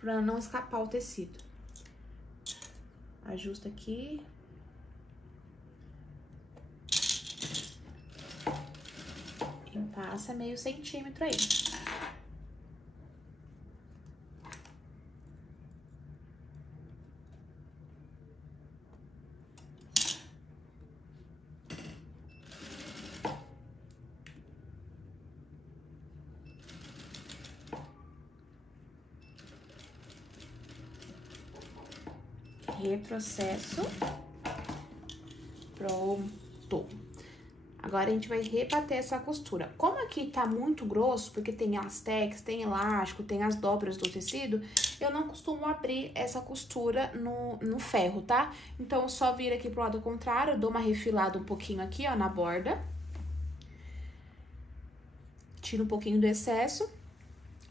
pra não escapar o tecido. Ajusta aqui. E passa meio centímetro aí. Retrocesso. Pronto. Agora, a gente vai rebater essa costura. Como aqui tá muito grosso, porque tem lastex, tem elástico, tem as dobras do tecido, eu não costumo abrir essa costura no ferro, tá? Então, eu só viro aqui pro lado contrário, dou uma refilada um pouquinho aqui, ó, na borda. Tiro um pouquinho do excesso.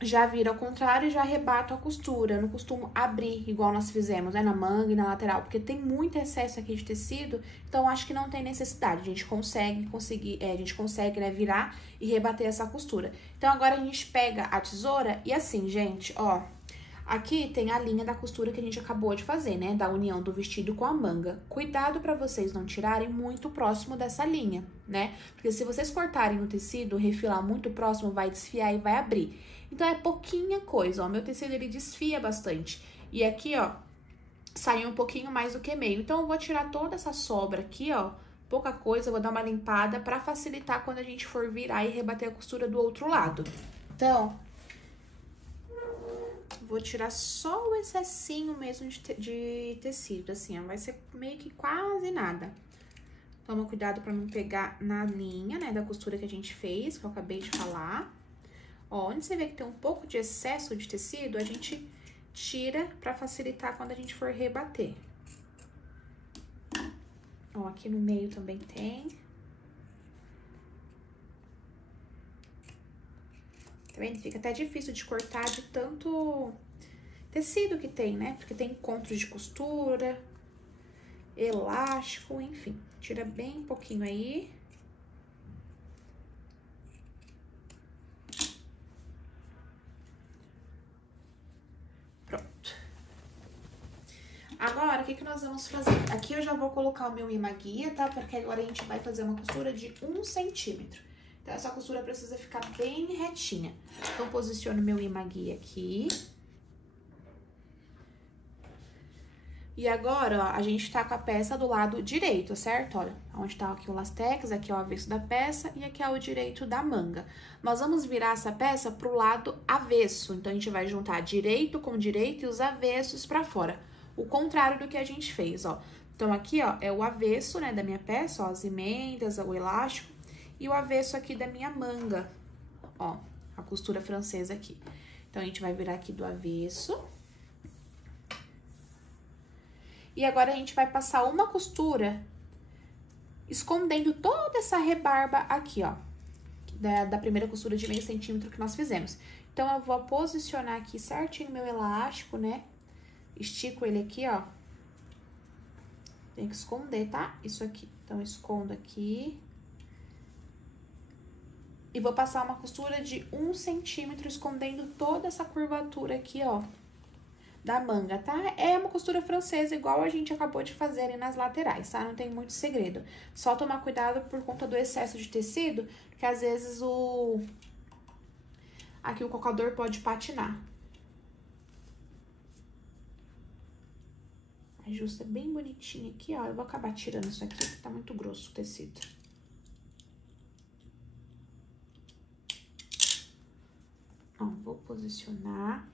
Já viro ao contrário e já rebato a costura. Eu não costumo abrir igual nós fizemos, né, na manga e na lateral, porque tem muito excesso aqui de tecido, então acho que não tem necessidade. A gente consegue, né, virar e rebater essa costura. Então, agora a gente pega a tesoura e assim, gente, ó, aqui tem a linha da costura que a gente acabou de fazer, né, da união do vestido com a manga. Cuidado pra vocês não tirarem muito próximo dessa linha, né, porque se vocês cortarem o tecido, refilar muito próximo, vai desfiar e vai abrir. Então, é pouquinha coisa, ó, meu tecido, ele desfia bastante. E aqui, ó, saiu um pouquinho mais do que meio. Então, eu vou tirar toda essa sobra aqui, ó, pouca coisa, eu vou dar uma limpada pra facilitar quando a gente for virar e rebater a costura do outro lado. Então, vou tirar só o excessinho mesmo de tecido, assim, ó, vai ser meio que quase nada. Toma cuidado pra não pegar na linha, né, da costura que a gente fez, que eu acabei de falar. Ó, onde você vê que tem um pouco de excesso de tecido, a gente tira pra facilitar quando a gente for rebater. Ó, aqui no meio também tem. Tá vendo? Fica até difícil de cortar de tanto tecido que tem, né? Porque tem encontros de costura, elástico, enfim. Tira bem pouquinho aí. Agora, o que nós vamos fazer? Aqui eu já vou colocar o meu imã-guia, tá? Porque agora a gente vai fazer uma costura de 1 centímetro. Então, essa costura precisa ficar bem retinha. Então, posiciono meu imã-guia aqui. E agora, ó, a gente tá com a peça do lado direito, certo? Olha, onde tá aqui o lastex, aqui é o avesso da peça e aqui é o direito da manga. Nós vamos virar essa peça pro lado avesso. Então, a gente vai juntar direito com direito e os avessos pra fora. O contrário do que a gente fez, ó. Então, aqui, ó, é o avesso, né, da minha peça, ó, as emendas, o elástico. E o avesso aqui da minha manga, ó, a costura francesa aqui. Então, a gente vai virar aqui do avesso. E agora, a gente vai passar uma costura escondendo toda essa rebarba aqui, ó. Da primeira costura de meio centímetro que nós fizemos. Então, eu vou posicionar aqui certinho meu elástico, né? Estico ele aqui, ó. Tem que esconder, tá? Isso aqui. Então, escondo aqui. E vou passar uma costura de 1 centímetro, escondendo toda essa curvatura aqui, ó, da manga, tá? É uma costura francesa, igual a gente acabou de fazer ali nas laterais, tá? Não tem muito segredo. Só tomar cuidado por conta do excesso de tecido, que às vezes aqui o cocador pode patinar. Ajusta bem bonitinho aqui, ó. Eu vou acabar tirando isso aqui, porque tá muito grosso o tecido. Ó, vou posicionar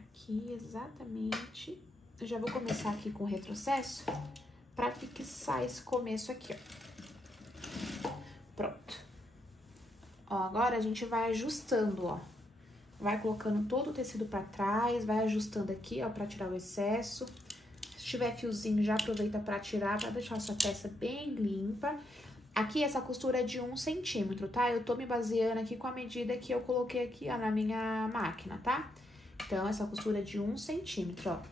aqui exatamente. Eu já vou começar aqui com o retrocesso pra fixar esse começo aqui, ó. Pronto. Ó, agora a gente vai ajustando, ó. Vai colocando todo o tecido pra trás, vai ajustando aqui, ó, pra tirar o excesso. Se tiver fiozinho, já aproveita pra tirar, pra deixar a sua peça bem limpa. Aqui, essa costura é de 1 centímetro, tá? Eu tô me baseando aqui com a medida que eu coloquei aqui, ó, na minha máquina, tá? Então, essa costura é de 1 centímetro, ó.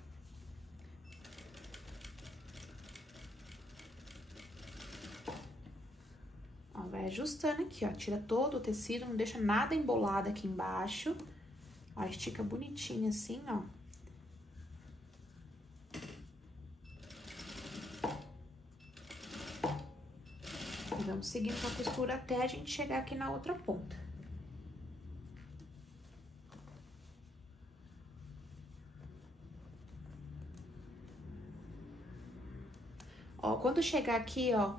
Ó, vai ajustando aqui, ó. Tira todo o tecido, não deixa nada embolado aqui embaixo. Ó, estica bonitinho assim, ó. E vamos seguindo com a costura até a gente chegar aqui na outra ponta. Ó, quando chegar aqui, ó,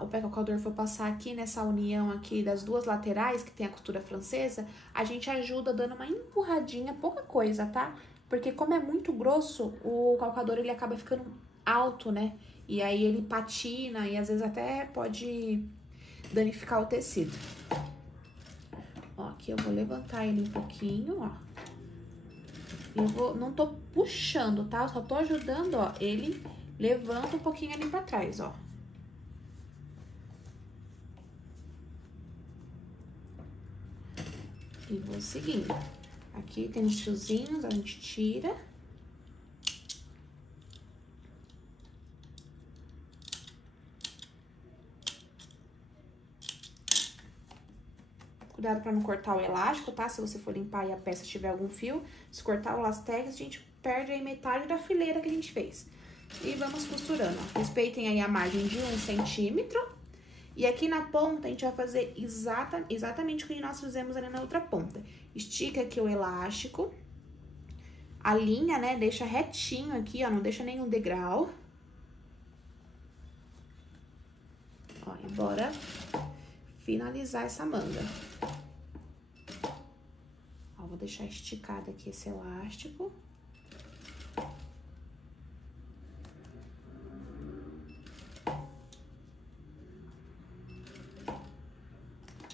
o pé calcador for passar aqui nessa união aqui das duas laterais, que tem a costura francesa, a gente ajuda dando uma empurradinha, pouca coisa, tá? Porque como é muito grosso, o calcador ele acaba ficando alto, né? E aí ele patina e às vezes até pode danificar o tecido. Ó, aqui eu vou levantar ele um pouquinho, ó. Não tô puxando, tá? Eu só tô ajudando, ó, ele levanta um pouquinho ali pra trás, ó. E vou seguindo. Aqui tem os fiozinhos, a gente tira. Cuidado pra não cortar o elástico, tá? Se você for limpar e a peça tiver algum fio, se cortar o lastex, a gente perde aí metade da fileira que a gente fez. E vamos costurando, ó. Respeitem aí a margem de 1 centímetro. E aqui na ponta, a gente vai fazer exatamente o que nós fizemos ali na outra ponta. Estica aqui o elástico. A linha, né, deixa retinho aqui, ó, não deixa nenhum degrau. Ó, e bora finalizar essa manga. Ó, vou deixar esticado aqui esse elástico.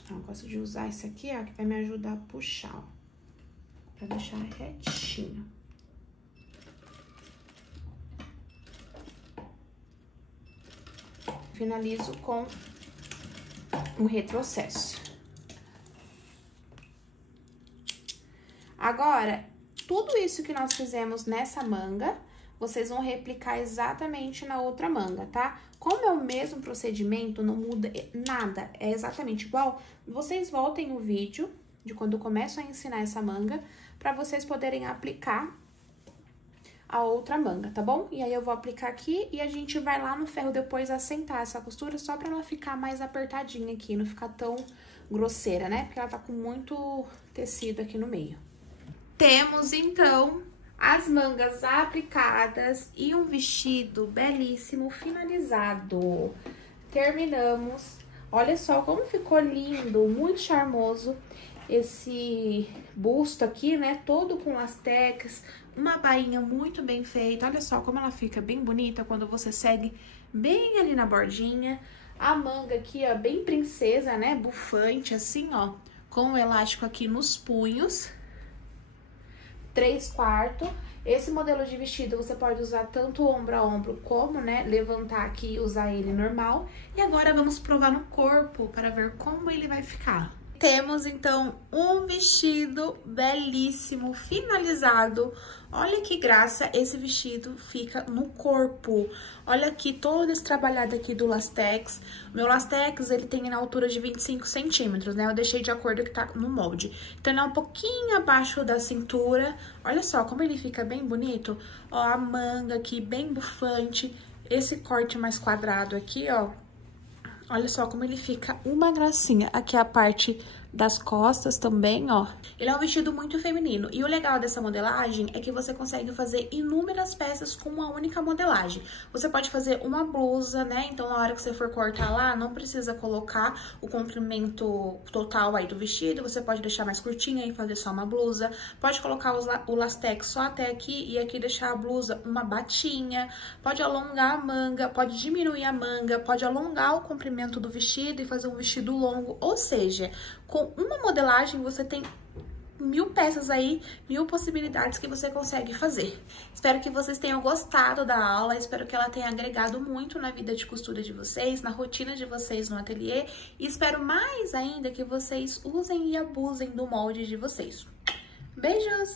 Eu gosto de usar esse aqui, ó, que vai me ajudar a puxar, ó, pra deixar retinho. Finalizo com um retrocesso. Agora, tudo isso que nós fizemos nessa manga, vocês vão replicar exatamente na outra manga, tá? Como é o mesmo procedimento, não muda nada, é exatamente igual, vocês voltem o vídeo de quando eu começo a ensinar essa manga, pra vocês poderem aplicar a outra manga, tá bom? E aí eu vou aplicar aqui e a gente vai lá no ferro depois assentar essa costura, só pra ela ficar mais apertadinha aqui, não ficar tão grosseira, né? Porque ela tá com muito tecido aqui no meio. Temos, então, as mangas aplicadas e um vestido belíssimo finalizado. Terminamos. Olha só como ficou lindo, muito charmoso esse busto aqui, né? Todo com lastex, uma bainha muito bem feita. Olha só como ela fica bem bonita quando você segue bem ali na bordinha. A manga aqui, ó, bem princesa, né? Bufante, assim, ó, com o elástico aqui nos punhos. 3/4. Esse modelo de vestido você pode usar tanto ombro a ombro como, né, levantar aqui e usar ele normal. E agora vamos provar no corpo para ver como ele vai ficar. Temos, então, um vestido belíssimo, finalizado. Olha que graça esse vestido fica no corpo. Olha aqui, todo esse trabalhado aqui do lastex. O meu lastex, ele tem na altura de 25 centímetros, né? Eu deixei de acordo com o que tá no molde. Então, ele é um pouquinho abaixo da cintura. Olha só como ele fica bem bonito. Ó, a manga aqui, bem bufante. Esse corte mais quadrado aqui, ó. Olha só como ele fica uma gracinha. Aqui é a parte das costas também, ó. Ele é um vestido muito feminino. E o legal dessa modelagem é que você consegue fazer inúmeras peças com uma única modelagem. Você pode fazer uma blusa, né? Então, na hora que você for cortar lá, não precisa colocar o comprimento total aí do vestido. Você pode deixar mais curtinha e fazer só uma blusa. Pode colocar o lastex só até aqui e aqui deixar a blusa uma batinha. Pode alongar a manga, pode diminuir a manga, pode alongar o comprimento do vestido e fazer um vestido longo. Ou seja, com uma modelagem você tem 1000 peças aí, 1000 possibilidades que você consegue fazer. Espero que vocês tenham gostado da aula, espero que ela tenha agregado muito na vida de costura de vocês, na rotina de vocês no ateliê, e espero mais ainda que vocês usem e abusem do molde de vocês. Beijos!